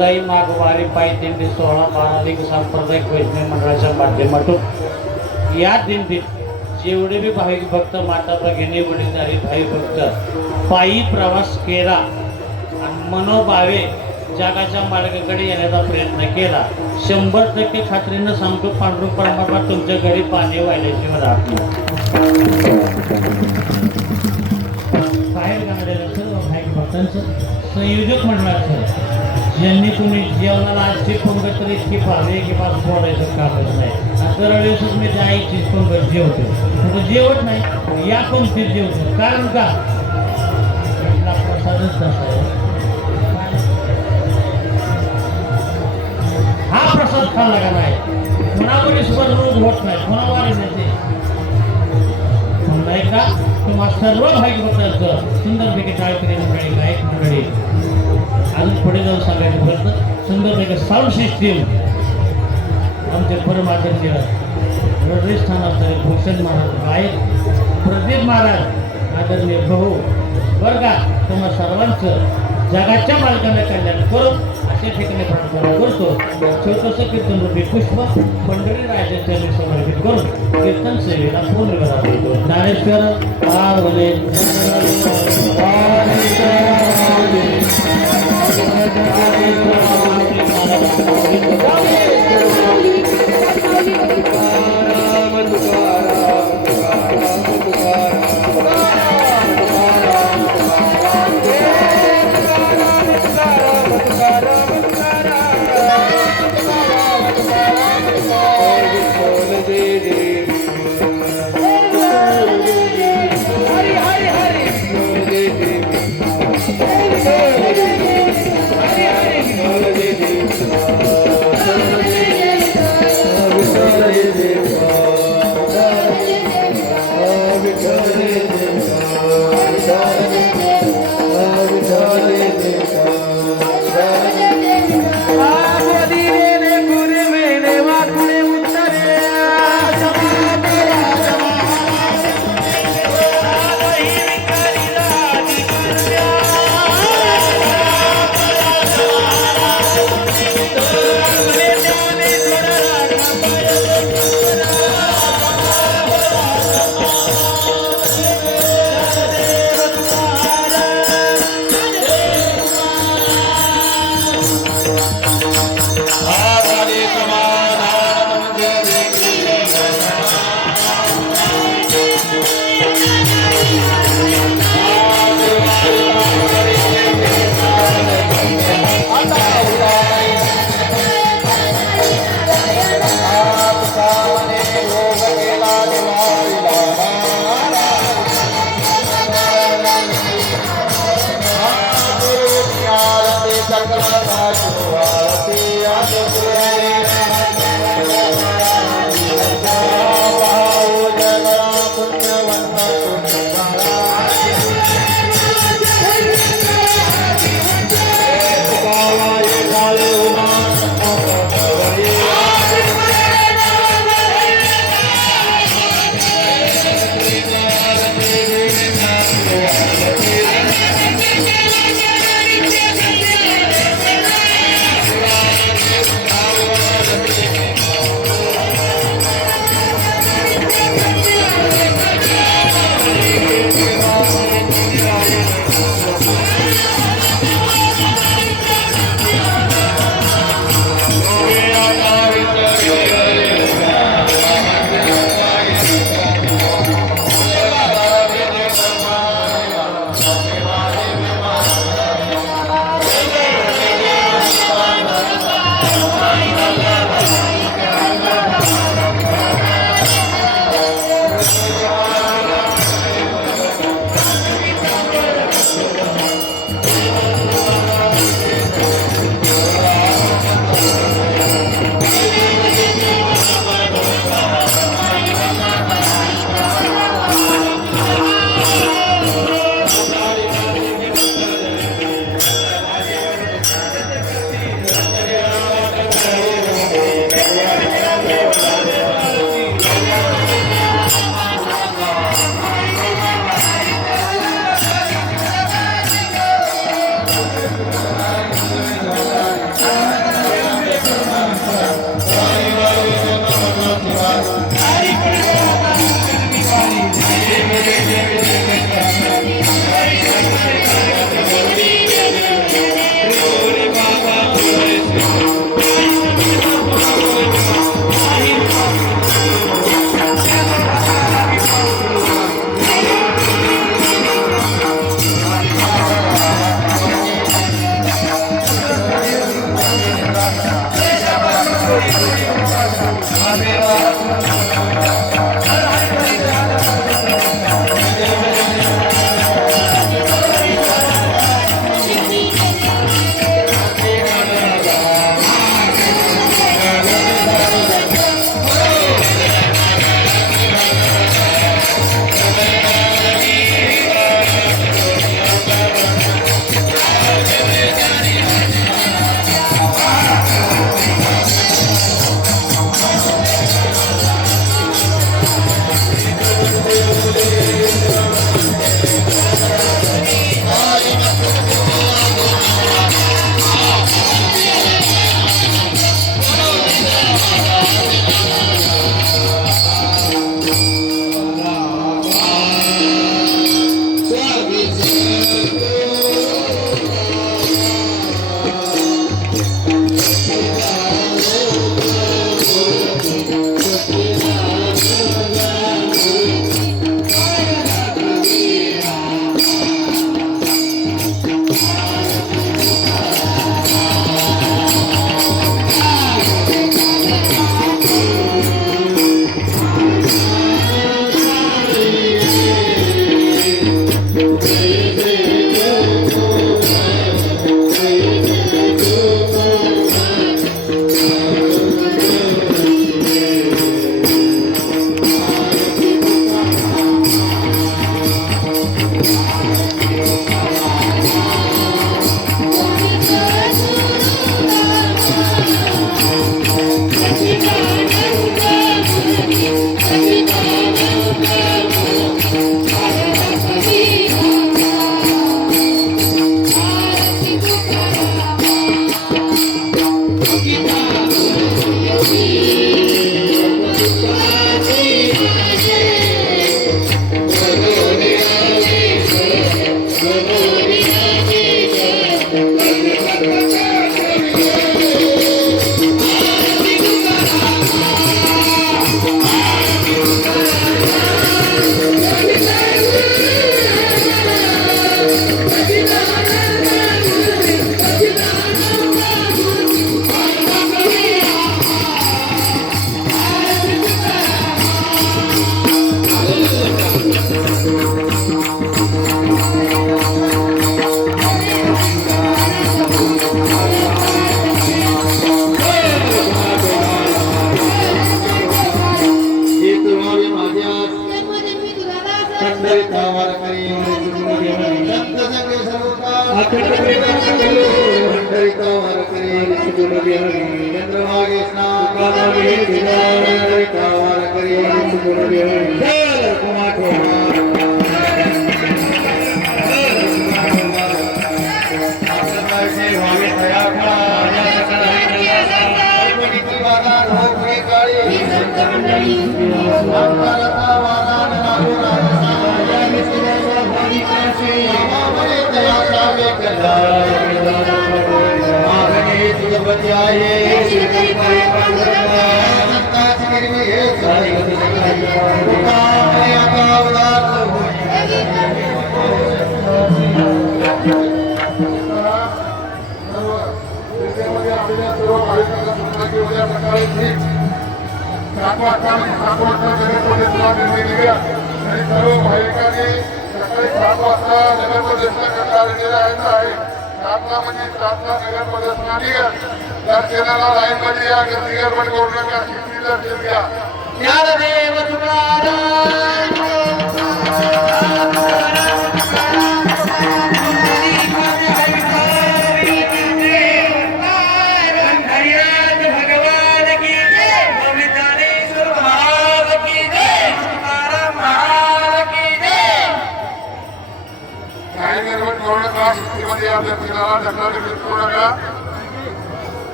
तुळजाई माघवारी पायी दिंडी सोहळा बारालिंग सांप्रदायिक वैष्णव मंडळाच्या माध्यमातून या दिंडीत जेवढे बी भाविक भक्त माता भगिनी वडीलधारी भाई भक्त पायी प्रवास केला आणि मनोभावे जगाच्या मार्गाकडे येण्याचा प्रयत्न केला 100% खात्रीनं सांगतो पांडुरंग परमात्मा तुमच्या घरी पाणी वाहिल्याशिवाय राहत नाही. बाहेर गाड्याला सर्व भाविक भक्तांचं संयोजक मंडळाचं ज्यांनी तुम्ही जेवणाला आजची पंगत तर इतकी पाहिजे की पाच फोडायचं कामच नाही. दरवेळेसच मी त्या आईचीच पंगत जेवतो तर जेवत नाही या पंक्तीत जेवतो कारण का आपला प्रसादच तसा आहे. हा प्रसाद खाल्ला का नाही कोणावर ईश्वर रोग होत नाही कोणावर येते नाही का तुम्हा सर्व भाई भक्तांचं सुंदरपैकी टाळकरी मंडळी गायक मंडळी अजून पुढे जाऊन सांगायचं फक्त सुंदरपैकी साऊंड सिस्टीम आमचे परमादरणीय स्थान असणारे भूषण महाराज गायक प्रदीप महाराज आदरणीय भाऊ बरं का तुम्हा सर्वांचं जगाच्या मालकाने कल्याण करून अशा ठिकाणी प्रार्थना करतो. छोटंसं कीर्तन रूपी पुष्प पंढरी राजाच्या समर्पित करून कीर्तन सेवेला पूर्ण करा देतो. ज्ञानेश्वर पावले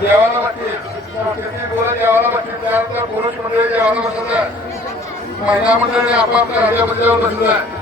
देवाला बसतील किती मुलं देवाला बसतील त्यानंतर पुरुष मंडळी देवाला बसत आहे महिला मंडळी आपापल्या राज्यामध्ये बसत आहे